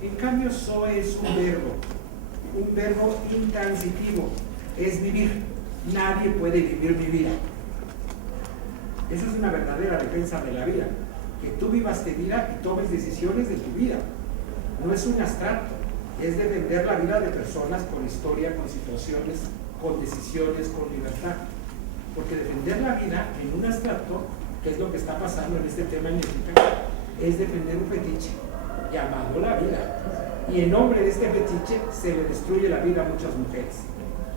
En cambio, zoe es un verbo intransitivo, es vivir. Nadie puede vivir mi vida. Esa es una verdadera defensa de la vida, que tú vivas tu vida y tomes decisiones de tu vida. No es un abstracto, es defender la vida de personas con historia, con situaciones, con decisiones, con libertad. Porque defender la vida en un abstracto, que es lo que está pasando en este tema en ética, es defender un fetiche llamado la vida, y en nombre de este fetiche se le destruye la vida a muchas mujeres.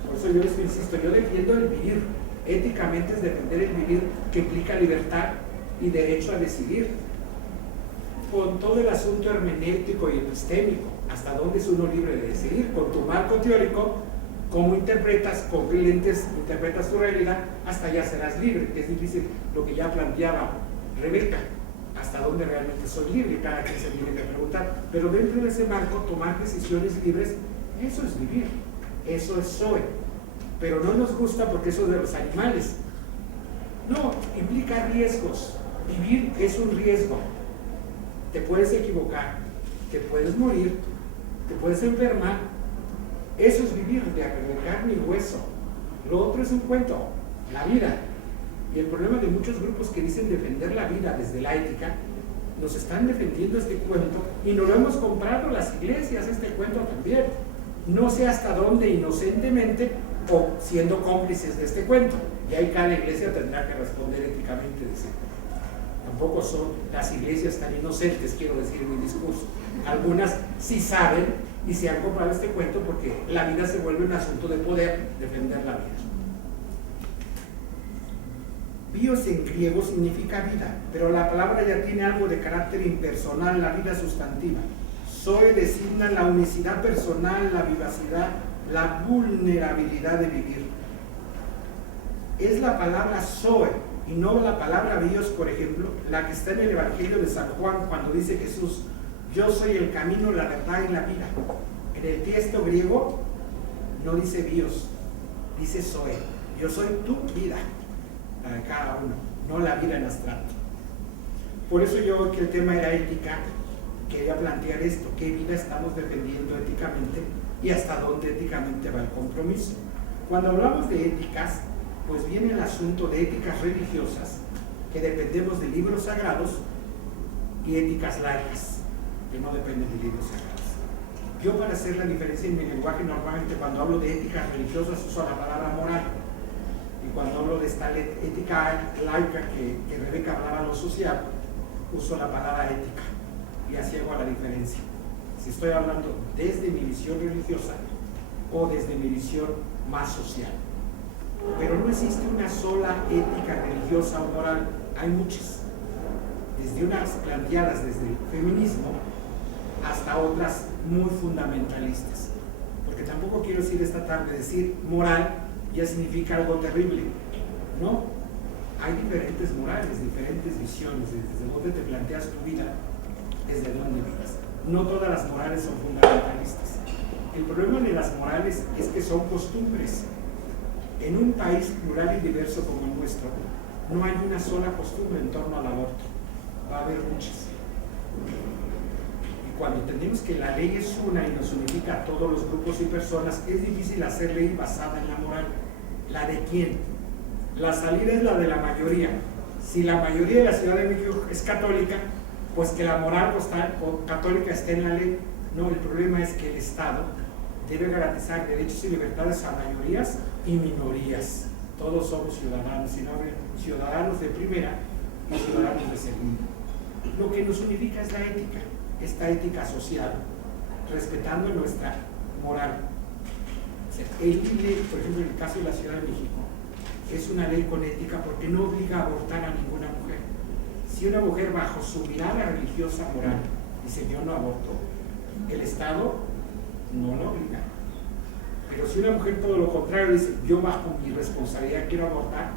Por eso yo les insisto, yo defiendo el vivir. Éticamente es defender el vivir, que implica libertad y derecho a decidir, con todo el asunto hermenéutico y epistémico, hasta dónde es uno libre de decidir, con tu marco teórico, cómo interpretas, con qué lentes interpretas tu realidad, hasta allá serás libre, que es difícil lo que ya planteaba Rebeca. Hasta dónde realmente soy libre, cada quien se tiene que preguntar, pero dentro de ese marco tomar decisiones libres, eso es vivir, eso es zoe. Pero no nos gusta porque eso es de los animales. No, implica riesgos. Vivir es un riesgo. Te puedes equivocar, te puedes morir, te puedes enfermar. Eso es vivir, de carne y hueso. Lo otro es un cuento, la vida. Y el problema de muchos grupos que dicen defender la vida desde la ética, nos están defendiendo este cuento y nos lo hemos comprado las iglesias, este cuento también. No sé hasta dónde inocentemente o siendo cómplices de este cuento. Y ahí cada iglesia tendrá que responder éticamente de eso. Tampoco son las iglesias tan inocentes, quiero decir en mi discurso. Algunas sí saben y se han comprado este cuento porque la vida se vuelve un asunto de poder, defender la vida. Bios en griego significa vida, pero la palabra ya tiene algo de carácter impersonal, la vida sustantiva. Zoe designa la unicidad personal, la vivacidad, la vulnerabilidad de vivir. Es la palabra Zoe y no la palabra bios, por ejemplo, la que está en el Evangelio de San Juan cuando dice Jesús: yo soy el camino, la verdad y la vida. En el texto griego no dice bios, dice Zoe. Yo soy tu vida para cada uno, no la vida en abstracto. Por eso yo, que el tema era ética, quería plantear esto: qué vida estamos defendiendo éticamente y hasta dónde éticamente va el compromiso. Cuando hablamos de éticas, pues viene el asunto de éticas religiosas, que dependemos de libros sagrados, y éticas laicas, que no dependen de libros sagrados. Yo, para hacer la diferencia en mi lenguaje, normalmente cuando hablo de éticas religiosas uso la palabra moral, y cuando hablo de esta ética laica que Rebeca hablaba, lo social, uso la palabra ética, y así hago la diferencia. Si estoy hablando desde mi visión religiosa o desde mi visión más social. Pero no existe una sola ética religiosa o moral, hay muchas, desde unas planteadas desde el feminismo hasta otras muy fundamentalistas, porque tampoco quiero decir esta tarde, decir moral ya significa algo terrible, no, hay diferentes morales, diferentes visiones, desde dónde te planteas tu vida, desde dónde vives. No todas las morales son fundamentalistas. El problema de las morales es que son costumbres. En un país plural y diverso como el nuestro, no hay una sola costumbre en torno al aborto, va a haber muchas. Y cuando entendemos que la ley es una y nos unifica a todos los grupos y personas, es difícil hacer ley basada en la moral. ¿La de quién? La salida es la de la mayoría. Si la mayoría de la Ciudad de México es católica, pues que la moral católica esté en la ley. No, el problema es que el Estado debe garantizar derechos y libertades a mayorías y minorías. Todos somos ciudadanos, sino ciudadanos de primera y ciudadanos de segunda. Lo que nos unifica es la ética, esta ética social, respetando nuestra moral. El INE, por ejemplo, en el caso de la Ciudad de México, es una ley con ética porque no obliga a abortar a ninguna mujer. Si una mujer, bajo su mirada religiosa moral, dice yo no aborto, el Estado no lo obliga. Pero si una mujer, todo lo contrario, dice yo bajo mi responsabilidad quiero abortar,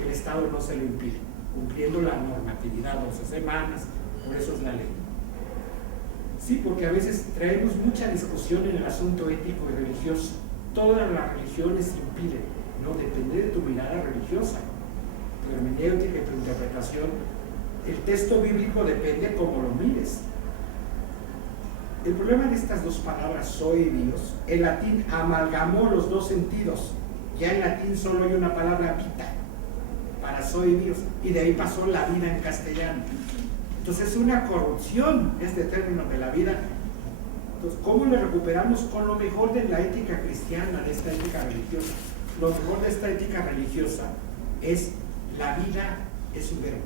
el Estado no se lo impide, cumpliendo la normatividad, 12 semanas, por eso es la ley. Sí, porque a veces traemos mucha discusión en el asunto ético y religioso. Todas las religiones impiden, no depende de tu mirada religiosa, tu hermenéutica y tu interpretación. El texto bíblico depende cómo lo mires. El problema de estas dos palabras, zoe y bios, el latín amalgamó los dos sentidos. Ya en latín solo hay una palabra vita para zoe y bios, y de ahí pasó la vida en castellano. Entonces es una corrupción este término de la vida. Entonces, ¿cómo lo recuperamos? Con lo mejor de la ética cristiana, de esta ética religiosa. Lo mejor de esta ética religiosa es la vida es un verbo,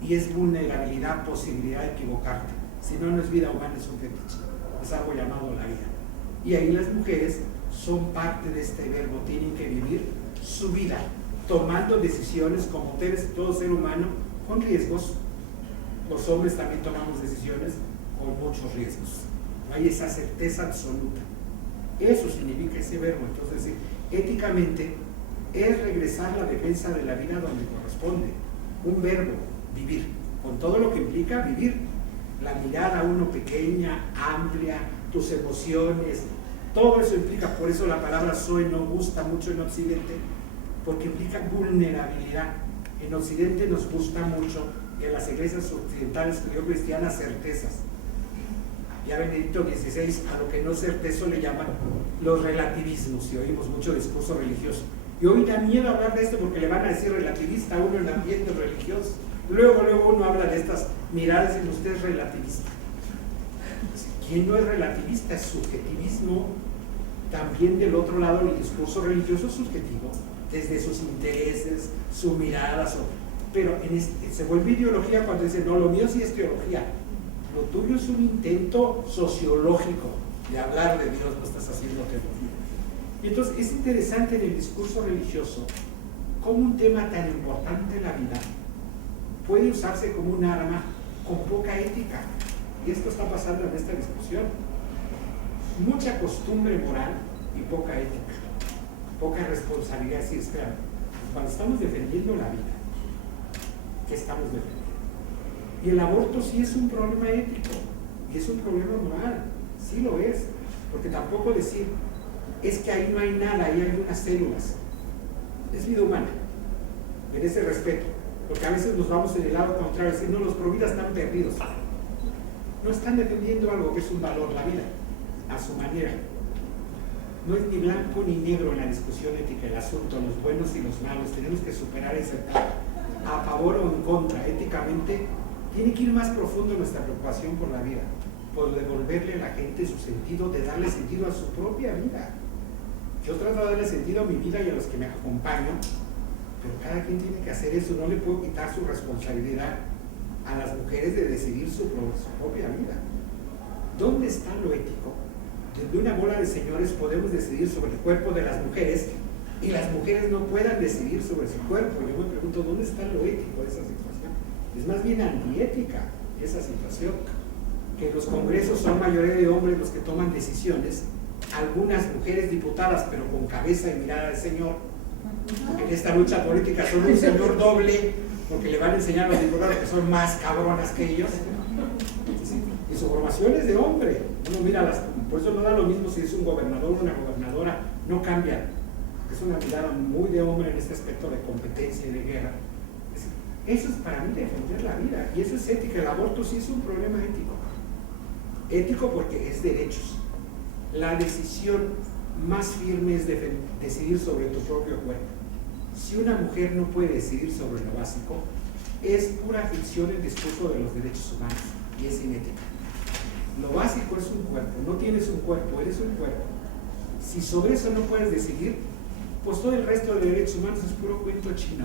y es vulnerabilidad, posibilidad de equivocarte. Si no, no es vida humana, es un fetiche, es algo llamado la vida. Y ahí las mujeres son parte de este verbo, tienen que vivir su vida, tomando decisiones como todo ser humano, con riesgos. Los hombres también tomamos decisiones con muchos riesgos. No hay esa certeza absoluta. Eso significa ese verbo. Entonces, éticamente, es regresar la defensa de la vida donde corresponde. Un verbo, vivir, con todo lo que implica vivir. La mirada uno pequeña, amplia, tus emociones, todo eso implica. Por eso la palabra zoe no gusta mucho en Occidente, porque implica vulnerabilidad. En Occidente nos gusta mucho, y en las iglesias occidentales cristianas, certezas. Ya Benedicto XVI a lo que no es certezo le llaman los relativismos, y oímos mucho discurso religioso. Y hoy da miedo hablar de esto porque le van a decir relativista a uno en el ambiente religioso. Luego uno habla de estas miradas y usted es relativista. ¿Quién no es relativista? Es subjetivismo. También del otro lado el discurso religioso es subjetivo, desde sus intereses, su mirada, pero se vuelve ideología cuando dice, no, lo mío sí es teología. Lo tuyo es un intento sociológico de hablar de Dios, no estás haciendo teología. Y entonces es interesante en el discurso religioso cómo un tema tan importante en la vida puede usarse como un arma con poca ética. Y esto está pasando en esta discusión. Mucha costumbre moral y poca ética, poca responsabilidad. Sí, espera, cuando estamos defendiendo la vida, ¿qué estamos defendiendo? Y el aborto sí es un problema ético y es un problema moral, sí lo es, porque tampoco decir es que ahí no hay nada, ahí hay unas células, es vida humana, en ese respeto, porque a veces nos vamos en el lado contrario, decir no, los providas están perdidos, no están defendiendo algo que es un valor, la vida, a su manera. No es ni blanco ni negro en la discusión ética el asunto, los buenos y los malos, tenemos que superar esa etapa, a favor o en contra, éticamente. Tiene que ir más profundo nuestra preocupación por la vida, por devolverle a la gente su sentido, de darle sentido a su propia vida. Yo trato de darle sentido a mi vida y a los que me acompañan, pero cada quien tiene que hacer eso. No le puedo quitar su responsabilidad a las mujeres de decidir su propia vida. ¿Dónde está lo ético? Desde una bola de señores podemos decidir sobre el cuerpo de las mujeres y las mujeres no puedan decidir sobre su cuerpo. Yo me pregunto, ¿dónde está lo ético de esa situación? Es más bien antiética esa situación, que los congresos son mayoría de hombres los que toman decisiones, algunas mujeres diputadas, pero con cabeza y mirada de señor, porque en esta lucha política son un señor doble, porque le van a enseñar a los diputados que son más cabronas que ellos, y su formación es de hombre. Uno mira por eso no da lo mismo si es un gobernador o una gobernadora, no cambian, es una mirada muy de hombre en este aspecto de competencia y de guerra. Eso es para mí defender la vida, y eso es ética. El aborto sí es un problema ético. Ético porque es derechos. La decisión más firme es decidir sobre tu propio cuerpo. Si una mujer no puede decidir sobre lo básico, es pura ficción el discurso de los derechos humanos, y es inética. Lo básico es un cuerpo, no tienes un cuerpo, eres un cuerpo. Si sobre eso no puedes decidir, pues todo el resto de derechos humanos es puro cuento chino.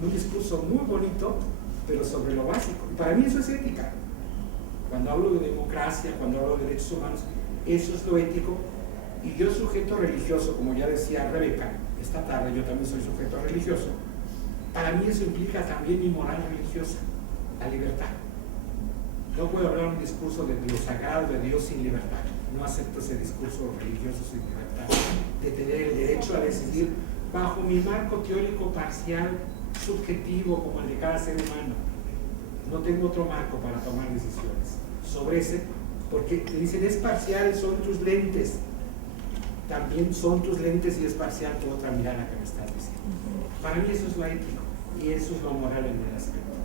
Un discurso muy bonito, pero sobre lo básico. Y para mí eso es ética. Cuando hablo de democracia, cuando hablo de derechos humanos, eso es lo ético. Y yo, sujeto religioso, como ya decía Rebeca, esta tarde yo también soy sujeto religioso, para mí eso implica también mi moral religiosa, la libertad. No puedo hablar un discurso de lo sagrado de Dios sin libertad. No acepto ese discurso religioso sin libertad, de tener el derecho a decidir bajo mi marco teórico parcial, subjetivo, como el de cada ser humano. No tengo otro marco para tomar decisiones sobre ese, porque te dicen es parcial, son tus lentes. También son tus lentes y es parcial tu otra mirada que me estás diciendo. Para mí eso es lo ético y eso es lo moral en el aspecto.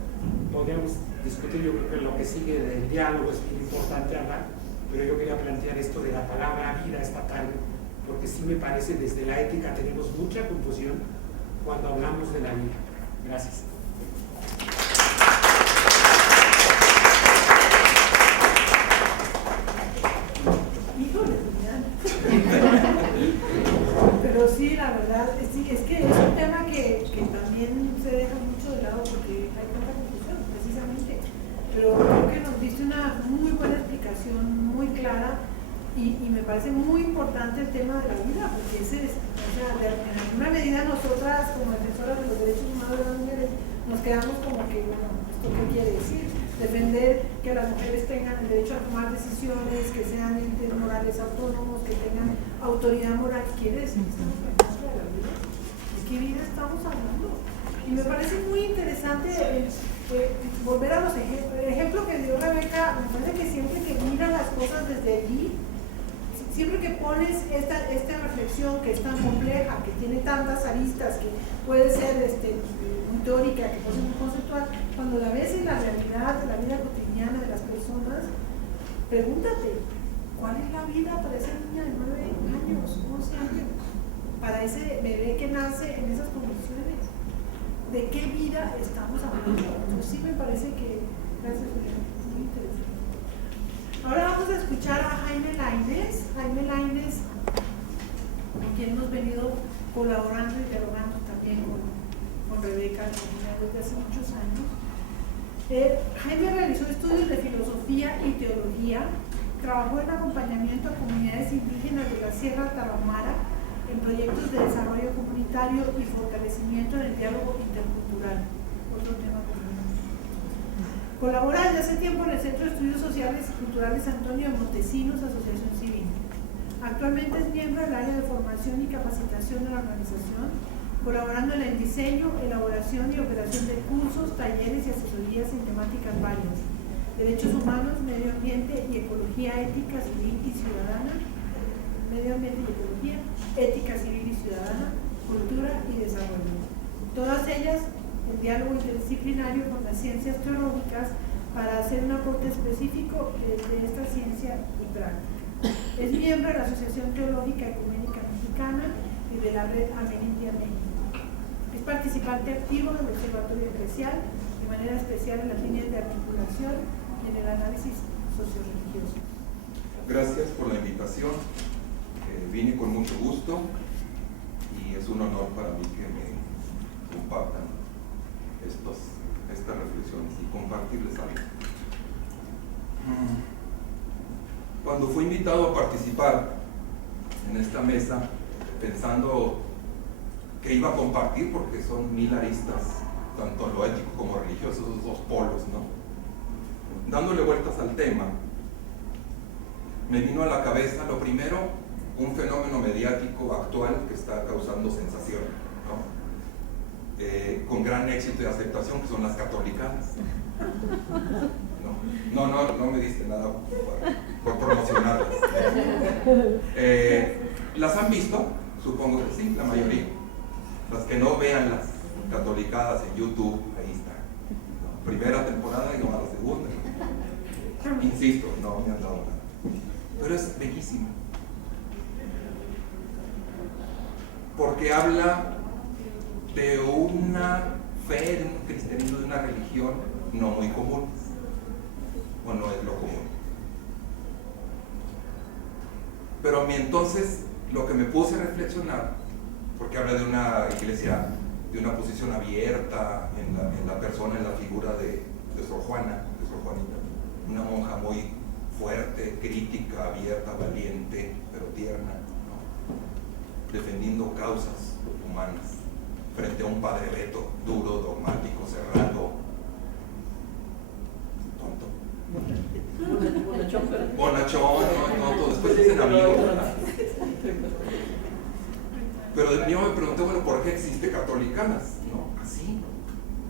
Podríamos discutir, yo creo que lo que sigue del diálogo es muy importante hablar, pero yo quería plantear esto de la palabra vida esta tarde, porque sí me parece desde la ética tenemos mucha confusión cuando hablamos de la vida. Gracias. Pero sí, la verdad, sí, es que es un tema que también se deja mucho de lado porque hay tanta confusión, precisamente. Pero creo que nos diste una muy buena explicación, muy clara, y me parece muy importante el tema de la vida, porque ese es, o sea, en alguna medida nosotras, como defensoras de los derechos humanos de las mujeres, nos quedamos como que, bueno, ¿esto qué quiere decir? Defender que las mujeres tengan el derecho a tomar decisiones, que sean entes morales autónomos, que tengan autoridad moral. ¿Quiere decir que estamos hablando de la vida? ¿De qué vida estamos hablando? Y me parece muy interesante volver a los ejemplos. El ejemplo que dio Rebeca, me parece que siempre que miras las cosas desde allí, siempre que pones esta reflexión que es tan compleja, que tiene tantas aristas, que puede ser muy teórica, que puede ser muy conceptual, cuando la ves en la realidad de la vida cotidiana de las personas, pregúntate, ¿cuál es la vida para esa niña de 9 años, 11 años? Para ese bebé que nace en esas condiciones. ¿De qué vida estamos hablando? Entonces sí me parece que, gracias, muy interesante. Ahora vamos a escuchar a Jaime Lainez. Jaime Lainez, con quien hemos venido colaborando y dialogando también con Rebeca desde hace muchos años. Jaime realizó estudios de filosofía y teología, trabajó en acompañamiento a comunidades indígenas de la Sierra Tarahumara en proyectos de desarrollo comunitario y fortalecimiento en el diálogo intercultural. Otro tema común. Colabora desde hace tiempo en el Centro de Estudios Sociales y Culturales Antonio de Montesinos, Asociación Civil. Actualmente es miembro del área de formación y capacitación de la organización, colaborando en el diseño, elaboración y operación de cursos, talleres y asesorías en temáticas varias: derechos humanos, medio ambiente y ecología, ética civil y ciudadana, medio ambiente y ecología, ética civil y ciudadana, cultura y desarrollo. Todas ellas en diálogo interdisciplinario con las ciencias teológicas para hacer un aporte específico de esta ciencia y práctica. Es miembro de la Asociación Teológica Ecuménica Mexicana y de la red Amenindia México. Es participante activo del Observatorio Eclesial, de manera especial en las líneas de articulación y en el análisis socioreligioso. Gracias por la invitación. Vine con mucho gusto y es un honor para mí que me compartan estas reflexiones y compartirles algo. Cuando fui invitado a participar en esta mesa, pensando que iba a compartir, porque son 1000 aristas, tanto en lo ético como religioso, esos dos polos, ¿no? Dándole vueltas al tema, me vino a la cabeza, lo primero, un fenómeno mediático actual que está causando sensación, ¿no? Con gran éxito y aceptación, que son las catolicadas. No me diste nada por promocionarlas. ¿Las han visto? Supongo que sí, la mayoría. Las que no vean las catolicadas en YouTube, ahí está. ¿No? Primera temporada y no a la segunda. Insisto, no me han dado nada. Pero es bellísimo. Porque habla de una fe, de un cristianismo, de una religión no muy común, o no es lo común. Pero a mí entonces lo que me puse a reflexionar, porque habla de una iglesia, de una posición abierta en la persona, en la figura de Sor Juana, de Sor Juanita, una monja muy fuerte, crítica, abierta, valiente, pero tierna, ¿no? Defendiendo causas humanas frente a un padre Beto, duro, dogmático, cerrado, tonto, bonachón, tonto, después dicen amigos, ¿verdad? Pero yo me pregunté, bueno, ¿por qué existe Catolicanas? ¿No? Así,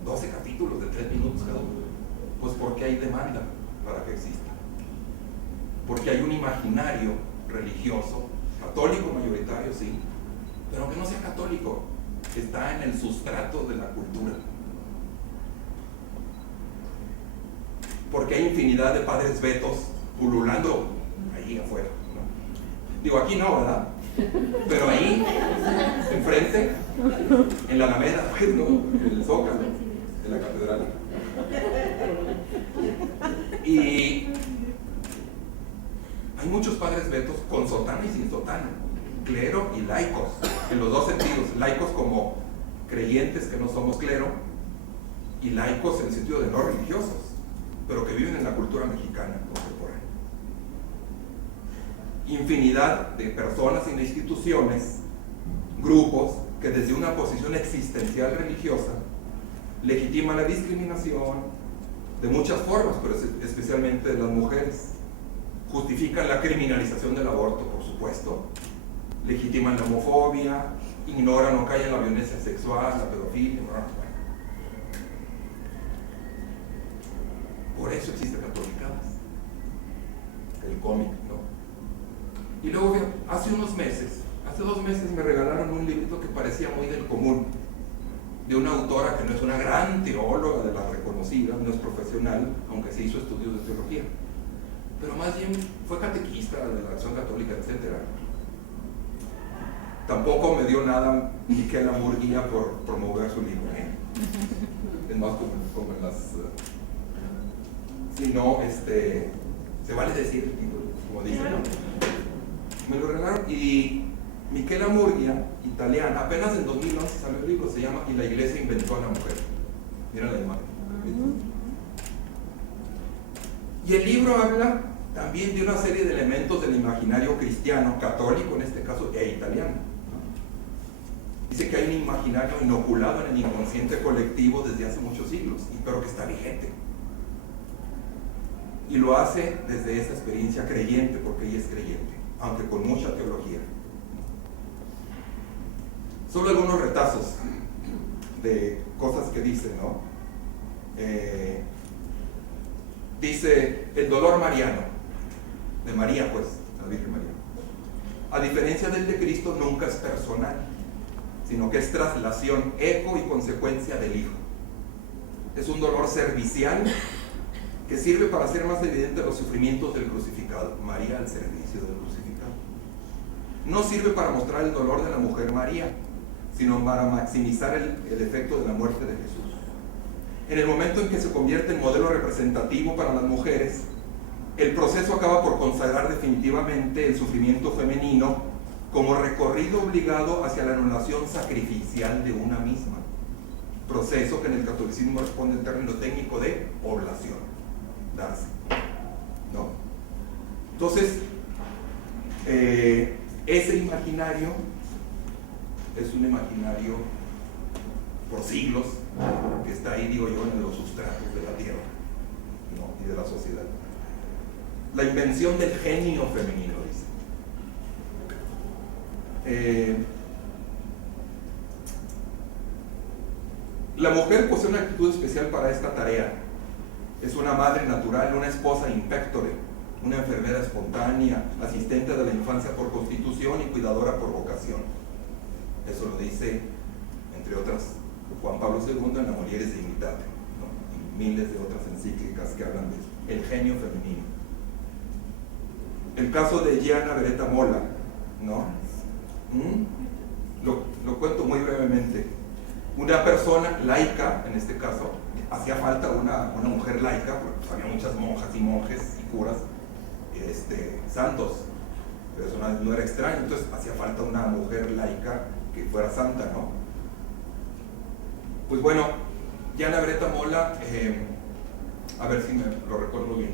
12 capítulos de 3 minutos cada uno. Pues porque hay demanda para que exista. Porque hay un imaginario religioso, católico mayoritario, sí, pero que no sea católico, está en el sustrato de la cultura. Porque hay infinidad de padres Betos pululando ahí afuera, ¿no? Digo, aquí no, ¿verdad? Pero ahí, enfrente, en la Alameda, pues, ¿no? En el Zócalo, en la catedral. Y hay muchos padres Betos con sotana y sin sotana, clero y laicos, en los dos sentidos, laicos como creyentes que no somos clero, y laicos en el sentido de no religiosos, pero que viven en la cultura mexicana contemporánea. Infinidad de personas y de instituciones, grupos que desde una posición existencial religiosa legitiman la discriminación de muchas formas, pero especialmente de las mujeres. Justifican la criminalización del aborto, por supuesto, legitiman la homofobia, ignoran o callan la violencia sexual, la pedofilia, bueno. Por eso existe Catolicadas, el cómic, ¿no? Y luego, hace 2 meses me regalaron un librito que parecía muy del común, de una autora que no es una gran teóloga de la reconocida, no es profesional, aunque se hizo estudios de teología, pero más bien fue catequista de la Acción Católica, etc. Tampoco me dio nada Miquela Murguía por promover su libro, es más como en las... si no, se vale decir el título, como dicen, ¿no? Me lo regalaron y Miquela Murguía, italiana, apenas en 2011 salió el libro, se llama Y la Iglesia inventó a la mujer. Mira la imagen. Y el libro habla también de una serie de elementos del imaginario cristiano, católico en este caso, e italiano, ¿no? Dice que hay un imaginario inoculado en el inconsciente colectivo desde hace muchos siglos, pero que está vigente. y lo hace desde esa experiencia creyente, porque ella es creyente, aunque con mucha teología. Solo algunos retazos de cosas que dice, ¿no? Dice el dolor mariano, de María, pues, la Virgen María. A diferencia del de Cristo, nunca es personal, sino que es traslación, eco y consecuencia del Hijo. Es un dolor servicial que sirve para hacer más evidentes los sufrimientos del crucificado. María al servicio del crucificado. No sirve para mostrar el dolor de la mujer María, sino para maximizar el efecto de la muerte de Jesús. En el momento en que se convierte en modelo representativo para las mujeres, el proceso acaba por consagrar definitivamente el sufrimiento femenino como recorrido obligado hacia la anulación sacrificial de una misma. Proceso que en el catolicismo responde al término técnico de oblación, darse, ¿no? Entonces, ese imaginario es un imaginario por siglos que está ahí, digo yo, en los sustratos de la tierra, ¿no? Y de la sociedad. La invención del genio femenino, dice. La mujer posee una actitud especial para esta tarea. Es una madre natural, una esposa impectore, una enfermera espontánea, asistente de la infancia por constitución y cuidadora por vocación. Eso lo dice, entre otras, Juan Pablo II en la Mulieres Dignitate, ¿no? Y miles de otras encíclicas que hablan de eso. El genio femenino. El caso de Gianna Beretta Molla, ¿no? Lo cuento muy brevemente. Una persona laica, en este caso, hacía falta una mujer laica, porque pues, había muchas monjas y monjes y curas santos, pero eso no era extraño, entonces hacía falta una mujer laica que fuera santa, ¿no? Pues bueno, Gianna Beretta Molla, a ver si me lo recuerdo bien,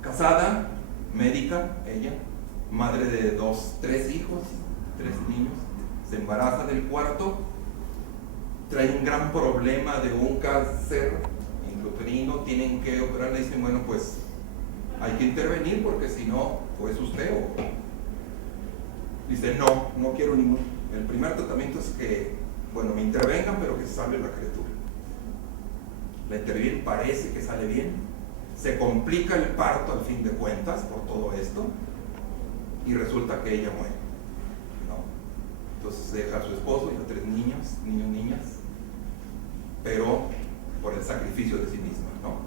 casada, médica, ella, madre de 3 hijos, 3 niños, se embaraza del cuarto, trae un gran problema de un cáncer intrauterino, tienen que operar, le dicen, bueno, pues hay que intervenir porque si no, pues usted o... Dice, no quiero ningún... El primer tratamiento es que, bueno, me intervengan, pero que se salve la criatura. La interviene, parece que sale bien, se complica el parto al fin de cuentas por todo esto y resulta que ella muere, ¿no? Entonces deja a su esposo y a 3 niños, niñas, pero por el sacrificio de sí misma, ¿no?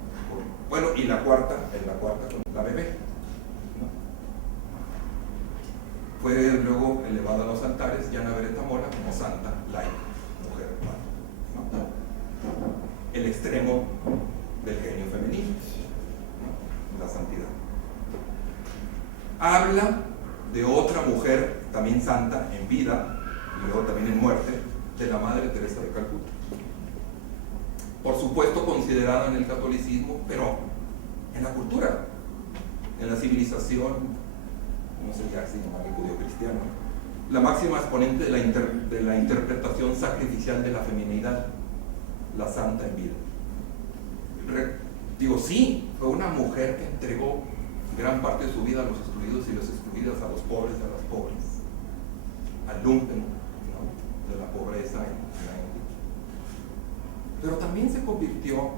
Bueno, y la cuarta con la bebé, ¿no? Fue luego elevada a los altares Gianna Beretta Molla como santa, laica, mujer, ¿no? El extremo del genio femenino, ¿no? La santidad. Habla de otra mujer también santa en vida y luego también en muerte, de la Madre Teresa de Calcuta. Por supuesto considerada en el catolicismo, pero en la cultura, en la civilización, no sé ya si llamarle judío-cristiano, la máxima exponente de la interpretación sacrificial de la feminidad, la santa en vida. Digo, sí, fue una mujer que entregó gran parte de su vida a los excluidos y las excluidas, a los pobres y a las pobres, al lumpen, ¿no? De la pobreza en la India. Pero también se convirtió,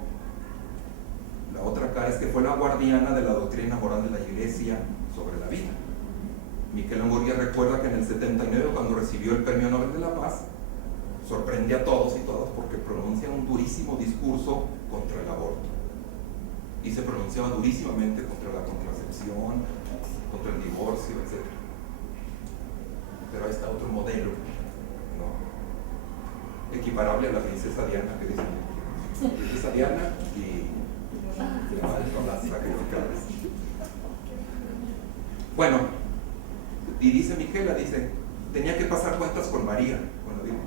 la otra cara es que fue la guardiana de la doctrina moral de la Iglesia sobre la vida. Miquel Angurria recuerda que en el 79, cuando recibió el Premio Nobel de la Paz, sorprende a todos y todas porque pronuncia un durísimo discurso contra el aborto. Y se pronunciaba durísimamente contra la contracepción, contra el divorcio, etc. Pero ahí está otro modelo, ¿no? Equiparable a la princesa Diana, que dice princesa Diana y la madre con las sacrificadas. Bueno, y dice Miquela, tenía que pasar cuentas con María, con la Virgen.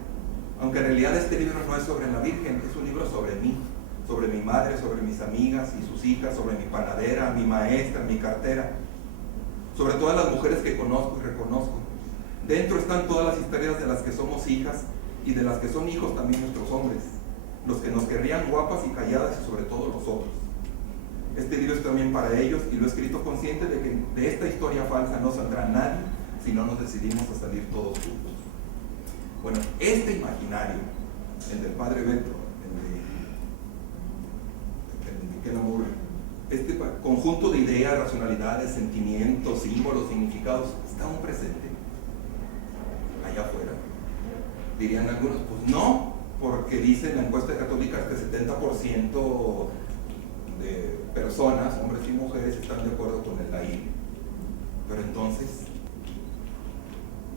Aunque en realidad este libro no es sobre la Virgen, es un libro sobre mí, sobre mi madre, sobre mis amigas y sus hijas, sobre mi panadera, mi maestra, mi cartera, sobre todas las mujeres que conozco y reconozco. Dentro están todas las historias de las que somos hijas y de las que son hijos también nuestros hombres, los que nos querrían guapas y calladas y sobre todo los otros. Este libro es también para ellos y lo he escrito consciente de que de esta historia falsa no saldrá nadie si no nos decidimos a salir todos juntos. Bueno, este imaginario, el del padre Beto, el de Miquel Amurrio, este conjunto de ideas, racionalidades, sentimientos, símbolos, significados, está aún presente allá afuera. Dirían algunos, pues no, porque dice en la encuesta católica que el 70% de personas, hombres y mujeres, están de acuerdo con el laísmo. Pero entonces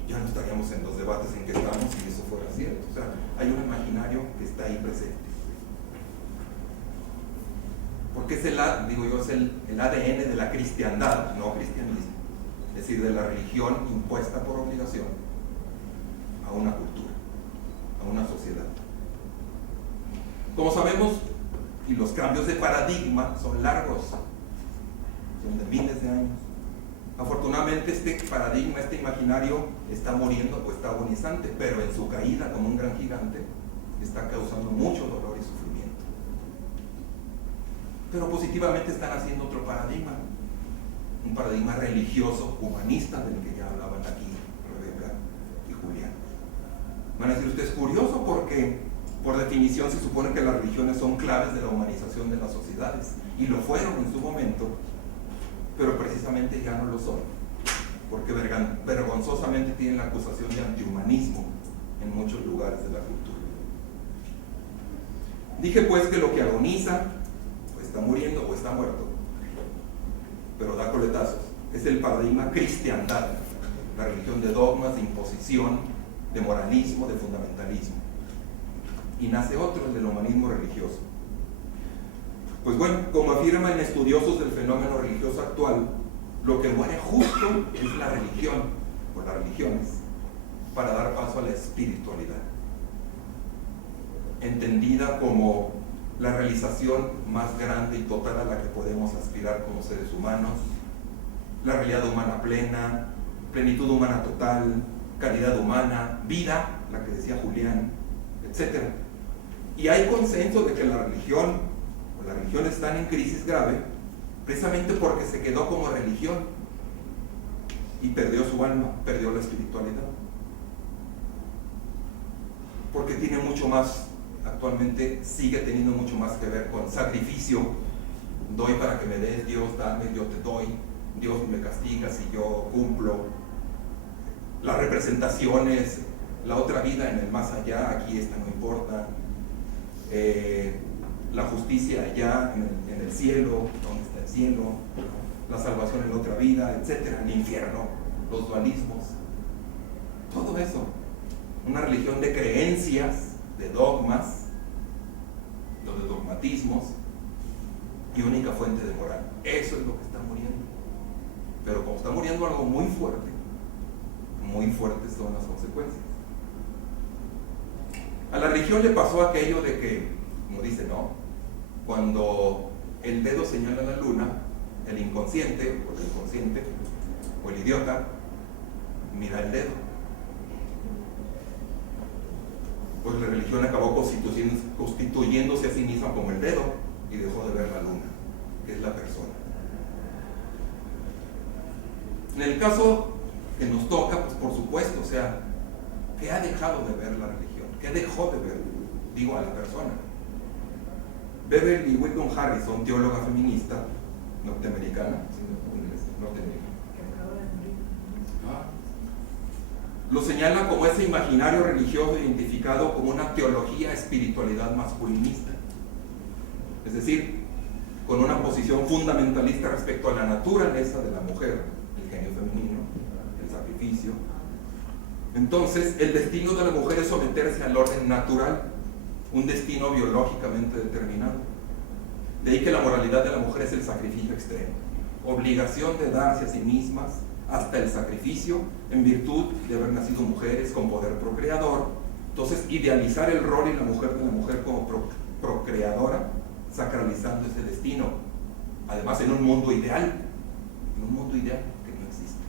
ya no estaríamos en los debates en que estamos si eso fuera cierto. O sea, hay un imaginario que está ahí presente. Porque es el ADN de la cristiandad, no cristianismo. Es decir, de la religión impuesta por obligación a una cultura, a una sociedad. Como sabemos, y los cambios de paradigma son largos, son de miles de años. Afortunadamente este paradigma, este imaginario está muriendo o está agonizante, pero en su caída como un gran gigante está causando mucho dolor y sufrimiento. Pero positivamente están haciendo otro paradigma, un paradigma religioso, humanista, del que ya hablaban aquí Rebeca y Julián. Van a decir ustedes, curioso porque por definición se supone que las religiones son claves de la humanización de las sociedades, y lo fueron en su momento, pero precisamente ya no lo son, porque vergonzosamente tienen la acusación de antihumanismo en muchos lugares de la cultura. Dije pues que lo que agoniza, o está muriendo o está muerto, pero da coletazos, es el paradigma cristiandad, la religión de dogmas, de imposición, de moralismo, de fundamentalismo. Y nace otro, el del humanismo religioso. Pues bueno, como afirman estudiosos del fenómeno religioso actual, lo que muere justo es la religión, o las religiones, para dar paso a la espiritualidad, entendida como la realización más grande y total a la que podemos aspirar como seres humanos, la realidad humana plena, plenitud humana total, calidad humana, vida, la que decía Julián, etc. Y hay consenso de que la religión o las religiones están en crisis grave precisamente porque se quedó como religión y perdió su alma, perdió la espiritualidad. Porque tiene mucho más, actualmente sigue teniendo mucho más que ver con sacrificio. Doy para que me des, Dios, dame, yo te doy, Dios me castiga si yo cumplo. Las representaciones, la otra vida en el más allá, aquí esta no importa. La justicia allá en el cielo, donde está el cielo, la salvación en otra vida, etcétera, el infierno, los dualismos, todo eso, una religión de creencias, de dogmas, los de dogmatismos y única fuente de moral. Eso es lo que está muriendo. Pero como está muriendo algo muy fuertes son las consecuencias. A la religión le pasó aquello de que, como dice, ¿no? Cuando el dedo señala la luna, el inconsciente o el idiota mira el dedo. Pues la religión acabó constituyéndose a sí misma como el dedo y dejó de ver la luna, que es la persona. En el caso que nos toca, pues por supuesto, o sea, ¿qué ha dejado de ver la religión? ¿Qué dejó de ver? Digo, a la persona. Beverly Whitcomb Harrison, teóloga feminista norteamericana, lo señala como ese imaginario religioso identificado como una teología espiritualidad masculinista, es decir, con una posición fundamentalista respecto a la naturaleza de la mujer, el genio femenino, el sacrificio. Entonces, el destino de la mujer es someterse al orden natural, un destino biológicamente determinado. De ahí que la moralidad de la mujer es el sacrificio extremo, obligación de darse a sí mismas hasta el sacrificio en virtud de haber nacido mujeres con poder procreador. Entonces, idealizar el rol de la mujer como procreadora, sacralizando ese destino, además en un mundo ideal que no existe.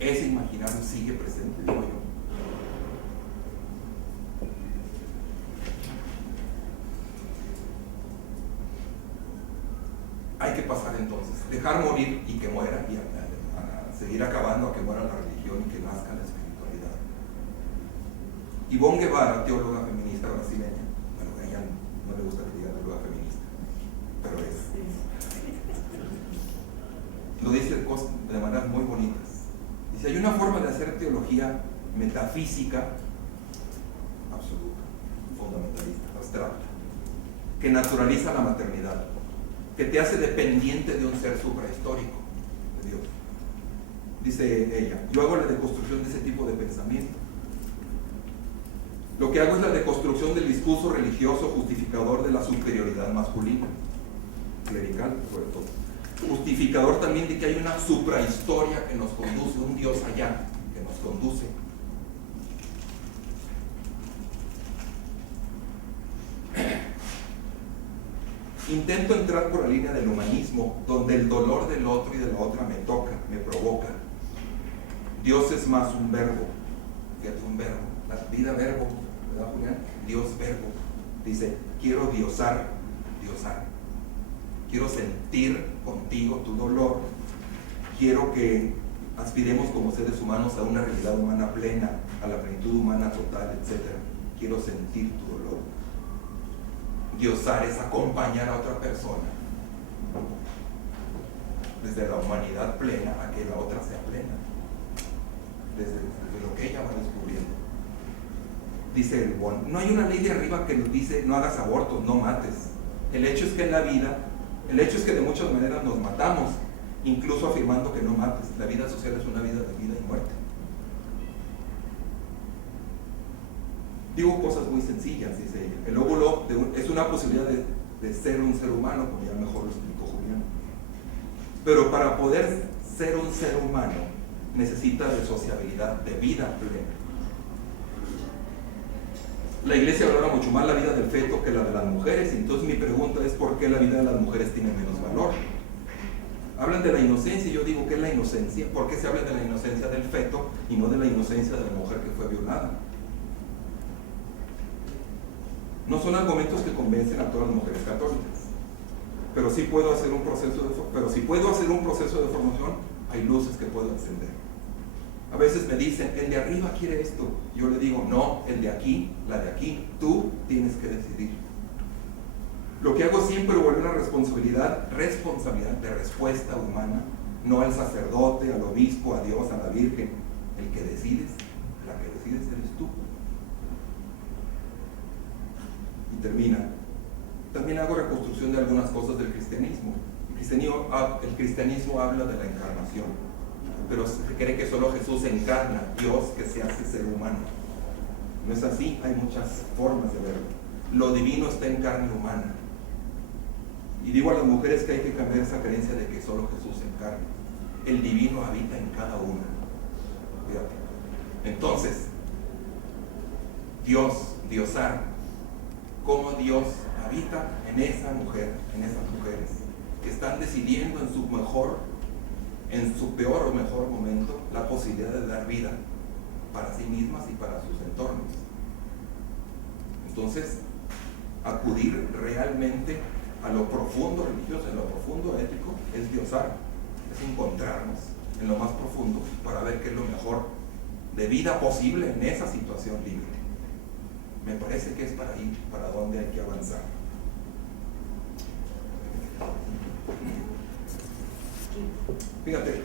Ese imaginario sigue presente, digo yo. dejar morir y que muera y a seguir acabando a que muera la religión y que nazca la espiritualidad. Ivonne Guevara, teóloga feminista brasileña, bueno, a ella no le gusta que diga teóloga feminista, pero es, lo dice de maneras muy bonitas. Dice, hay una forma de hacer teología metafísica absoluta, fundamentalista, abstracta, que naturaliza la maternidad, que te hace dependiente de un ser suprahistórico, de Dios. Dice ella, yo hago la deconstrucción de ese tipo de pensamiento. Lo que hago es la deconstrucción del discurso religioso justificador de la superioridad masculina, clerical sobre todo. Justificador también de que hay una suprahistoria que nos conduce, un Dios allá que nos conduce. Intento entrar por la línea del humanismo, donde el dolor del otro y de la otra me toca, me provoca. Dios es más un verbo, fíjate, un verbo, la vida verbo, ¿verdad, Julián? Dios verbo. Dice, quiero diosar. Quiero sentir contigo tu dolor. Quiero que aspiremos como seres humanos a una realidad humana plena, a la plenitud humana total, etc. Quiero sentir tu dolor. Diosar es acompañar a otra persona desde la humanidad plena a que la otra sea plena, desde lo que ella va descubriendo. Dice el Bon, no hay una ley de arriba que nos dice no hagas abortos, no mates. El hecho es que en la vida, el hecho es que de muchas maneras nos matamos, incluso afirmando que no mates. La vida social es una vida de vida y muerte. Digo cosas muy sencillas, dice ella. El óvulo es una posibilidad de ser un ser humano, como ya mejor lo explicó Julián. Pero para poder ser un ser humano necesita de sociabilidad, de vida plena. La iglesia valora mucho más la vida del feto que la de las mujeres, entonces mi pregunta es ¿por qué la vida de las mujeres tiene menos valor? Hablan de la inocencia y yo digo, ¿qué es la inocencia? ¿Por qué se habla de la inocencia del feto y no de la inocencia de la mujer que fue violada? No son argumentos que convencen a todas las mujeres católicas, pero sí puedo hacer un proceso de formación, hay luces que puedo encender. A veces me dicen, el de arriba quiere esto. Yo le digo, no, el de aquí, la de aquí, tú tienes que decidir. Lo que hago siempre es volver a responsabilidad de respuesta humana, no al sacerdote, al obispo, a Dios, a la Virgen. El que decides, la que decides eres tú. Y termina. También hago reconstrucción de algunas cosas del cristianismo. El cristianismo habla de la encarnación, pero se cree que solo Jesús encarna, Dios que se hace ser humano. No es así, hay muchas formas de verlo. Lo divino está en carne humana. Y digo a las mujeres que hay que cambiar esa creencia de que solo Jesús encarna. El divino habita en cada una. Fíjate. Entonces, diosar, cómo Dios habita en esa mujer, en esas mujeres que están decidiendo en su peor o mejor momento, la posibilidad de dar vida para sí mismas y para sus entornos. Entonces, acudir realmente a lo profundo religioso, en lo profundo ético, es diosar, es encontrarnos en lo más profundo para ver qué es lo mejor de vida posible en esa situación límite. Me parece que es para ahí, para donde hay que avanzar. Fíjate,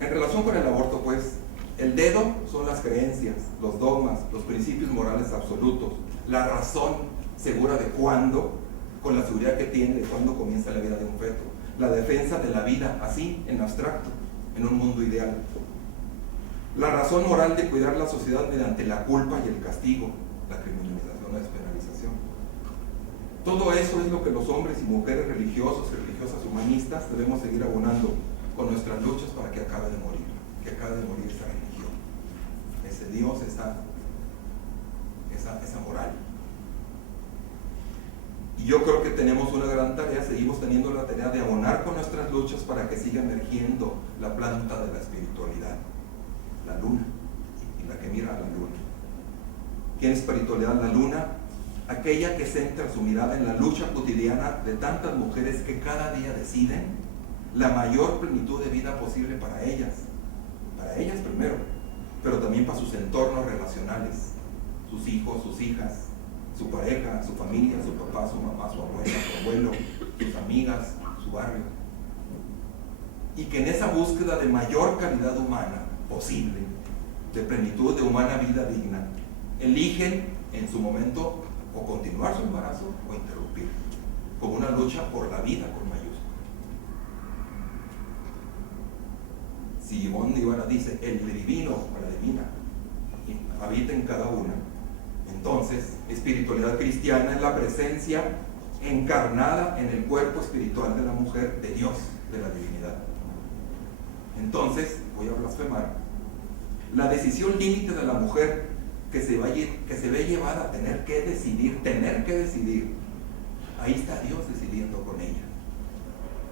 en relación con el aborto, pues, el dedo son las creencias, los dogmas, los principios morales absolutos, la razón segura de cuándo, con la seguridad que tiene de cuándo comienza la vida de un feto, la defensa de la vida, así, en abstracto, en un mundo ideal. La razón moral de cuidar la sociedad mediante la culpa y el castigo, la criminalización, la despenalización. Todo eso es lo que los hombres y mujeres religiosos y religiosas humanistas debemos seguir abonando con nuestras luchas para que acabe de morir esa religión, ese Dios, esa moral. Y yo creo que tenemos una gran tarea, seguimos teniendo la tarea de abonar con nuestras luchas para que siga emergiendo la planta de la espiritualidad, la luna, y la que mira a la luna. ¿Quién es espiritualidad? La luna, aquella que centra su mirada en la lucha cotidiana de tantas mujeres que cada día deciden la mayor plenitud de vida posible para ellas primero, pero también para sus entornos relacionales, sus hijos, sus hijas, su pareja, su familia, su papá, su mamá, su abuela, su abuelo, sus amigas, su barrio. Y que en esa búsqueda de mayor calidad humana posible, de plenitud de humana vida digna, eligen en su momento o continuar su embarazo o interrumpir, como una lucha por la vida con mayúscula. Si Simón Ibarra dice, el divino o la divina habita en cada una, entonces espiritualidad cristiana es la presencia encarnada en el cuerpo espiritual de la mujer, de Dios, de la divinidad. Entonces, voy a blasfemar, la decisión límite de la mujer que se ve llevada a tener que decidir, ahí está Dios decidiendo con ella.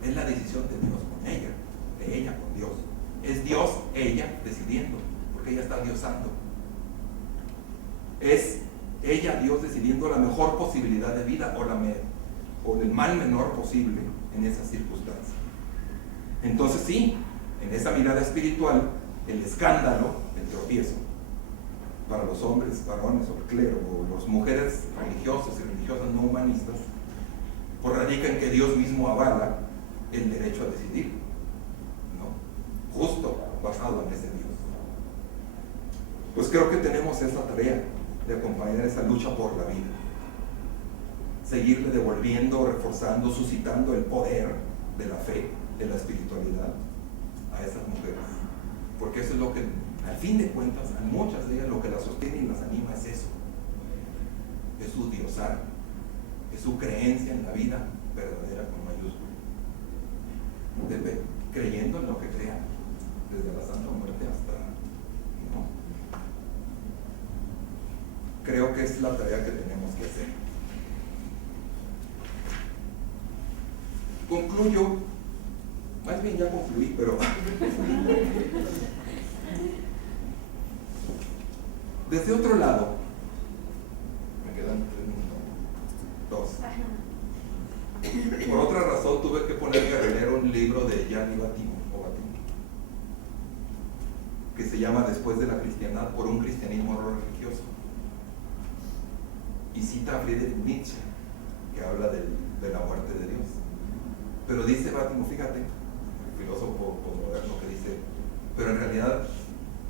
Es la decisión de Dios con ella, de ella con Dios. Es Dios, ella, decidiendo, porque ella está diosando. Es ella, Dios, decidiendo la mejor posibilidad de vida o el mal menor posible en esas circunstancias. Entonces sí, en esa mirada espiritual, el escándalo, el tropiezo, para los hombres, varones o el clero, o las mujeres religiosas y religiosas no humanistas, pues radica en que Dios mismo avala el derecho a decidir, ¿no? Justo basado en ese Dios. Pues creo que tenemos esa tarea de acompañar esa lucha por la vida, seguirle devolviendo, reforzando, suscitando el poder de la fe, de la espiritualidad a esas mujeres, porque eso es lo que, al fin de cuentas, a muchas de ellas lo que las sostiene y las anima es eso, es su diosar, es su creencia en la vida verdadera con mayúscula, creyendo en lo que crean, desde la Santa Muerte hasta, ¿no? Creo que es la tarea que tenemos que hacer. Concluyo, más bien ya concluí, pero desde otro lado, me quedan 3 minutos, 2. Por otra razón tuve que ponerme a releer un libro de Gianni Battimo, que se llama Después de la cristiandad, por un cristianismo religioso, y cita a Friedrich Nietzsche, que habla de la muerte de Dios. Pero dice Battimo, fíjate, el filósofo postmoderno, que dice, pero en realidad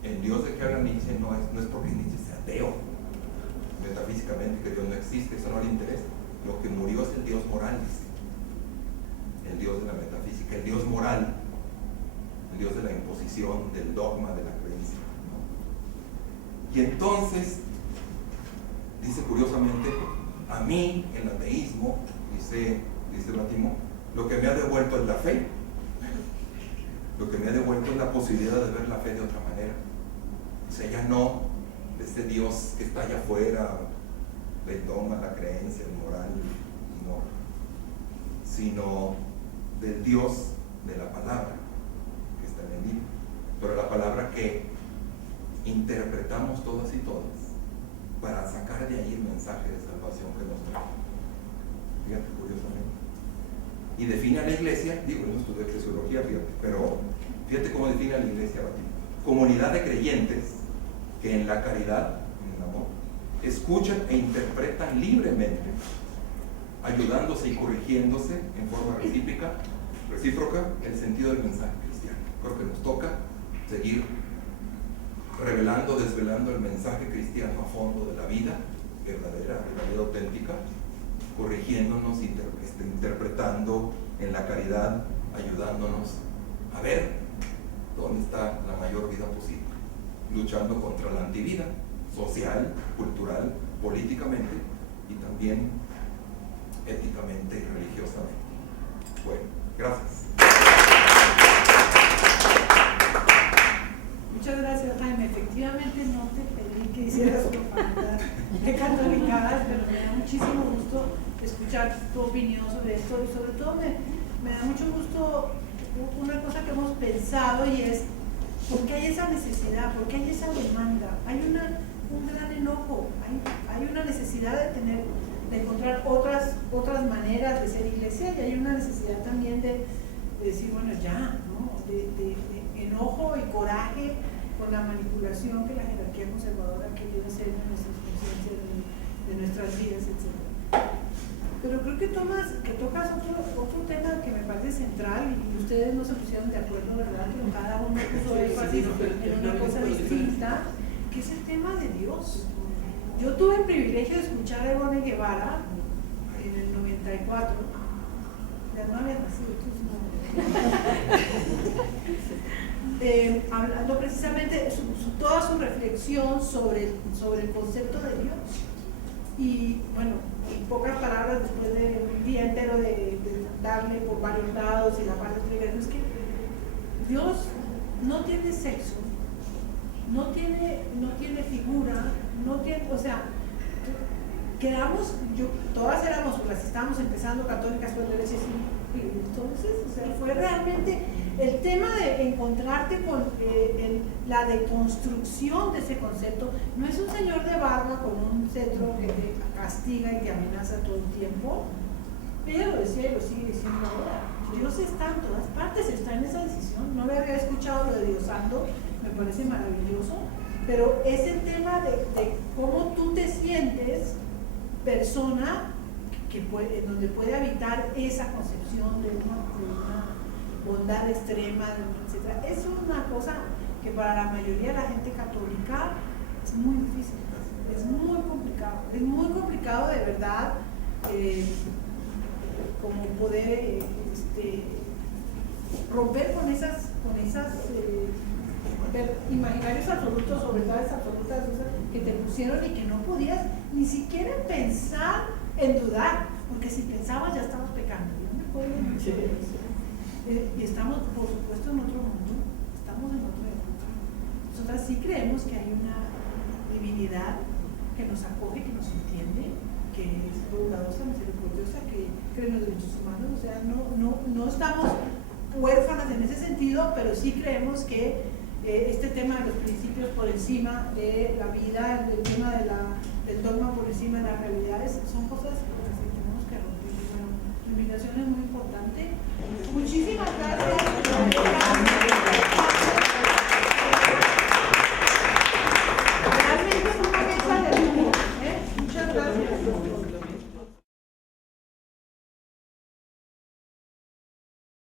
el Dios de que habla Nietzsche no es porque Nietzsche sea ateo, metafísicamente, que Dios no existe, eso no le interesa. Lo que murió es el Dios moral, dice, el Dios de la metafísica, el Dios moral, el Dios de la imposición, del dogma, de la creencia, ¿no? Y entonces dice curiosamente, a mí el ateísmo, dice Battimo, lo que me ha devuelto es la fe, lo que me ha devuelto es la posibilidad de ver la fe de otra manera. O sea, ya no de ese Dios que está allá afuera, del dogma, la creencia, el moral, no, sino del Dios de la palabra que está en el libro, pero la palabra que interpretamos todas y todas para sacar de ahí el mensaje de salvación que nos trae. Fíjate, curiosamente. Y define a la iglesia, digo, no estudié eclesiología, fíjate, pero fíjate cómo define a la iglesia, comunidad de creyentes que en la caridad, en el amor, escuchan e interpretan libremente, ayudándose y corrigiéndose en forma recíproca el sentido del mensaje cristiano. Creo que nos toca seguir revelando, desvelando el mensaje cristiano a fondo de la vida verdadera, de la vida auténtica, corrigiéndonos, interpretando en la caridad, ayudándonos a ver dónde está la mayor vida posible, luchando contra la antivida social, cultural, políticamente y también éticamente y religiosamente. Bueno, gracias. Muchas gracias, Jaime. Efectivamente no te pedí que hicieras propaganda de catolicadas, pero me da muchísimo gusto escuchar tu opinión sobre esto y sobre todo me da mucho gusto una cosa que hemos pensado, y es ¿por qué hay esa necesidad? ¿Por qué hay esa demanda? Hay un gran enojo, hay una necesidad de tener encontrar otras maneras de ser iglesia, y hay una necesidad también de decir, bueno, ya, ¿no? de enojo y coraje con la manipulación que la jerarquía conservadora ha querido hacer de nuestras conciencias, de nuestras vidas, etc. Pero creo que tocas otro tema que me parece central, y ustedes no se pusieron de acuerdo, ¿verdad? Pero cada uno puso énfasis en una cosa distinta, que es el tema de Dios. Yo tuve el privilegio de escuchar a Ivonne Guevara en el 94, ya no había nacido, hablando precisamente toda su reflexión sobre el concepto de Dios. Y bueno, en pocas palabras, después de un día entero de darle por varios lados y la parte de es que Dios no tiene sexo, no tiene figura, no tiene, o sea, todas éramos, las estábamos empezando católicas cuando él decía, entonces, o sea, fue realmente el tema de encontrarte con la deconstrucción de ese concepto. No es un señor de barba con un cetro que te castiga y te amenaza todo el tiempo, pero decía y lo sigue diciendo ahora. Dios está en todas partes, está en esa decisión. No le había escuchado lo de Dios Santo, me parece maravilloso, pero es el tema de cómo tú te sientes persona donde puede habitar esa concepción de una bondad extrema, etc. Es una cosa que para la mayoría de la gente católica es muy difícil, es muy complicado de verdad, como poder romper con esas imaginarios absolutos o verdades absolutas que te pusieron y que no podías ni siquiera pensar en dudar, porque si pensabas ya estabas pecando. Yo me acuerdo mucho de eso. Y estamos, por supuesto, en otro mundo, estamos en otra época. Nosotras sí creemos que hay una divinidad que nos acoge, que nos entiende, que es bondadosa, misericordiosa, que cree en los derechos humanos. O sea, no estamos huérfanas en ese sentido, pero sí creemos que este tema de los principios por encima de la vida, el tema del dogma por encima de las realidades, son cosas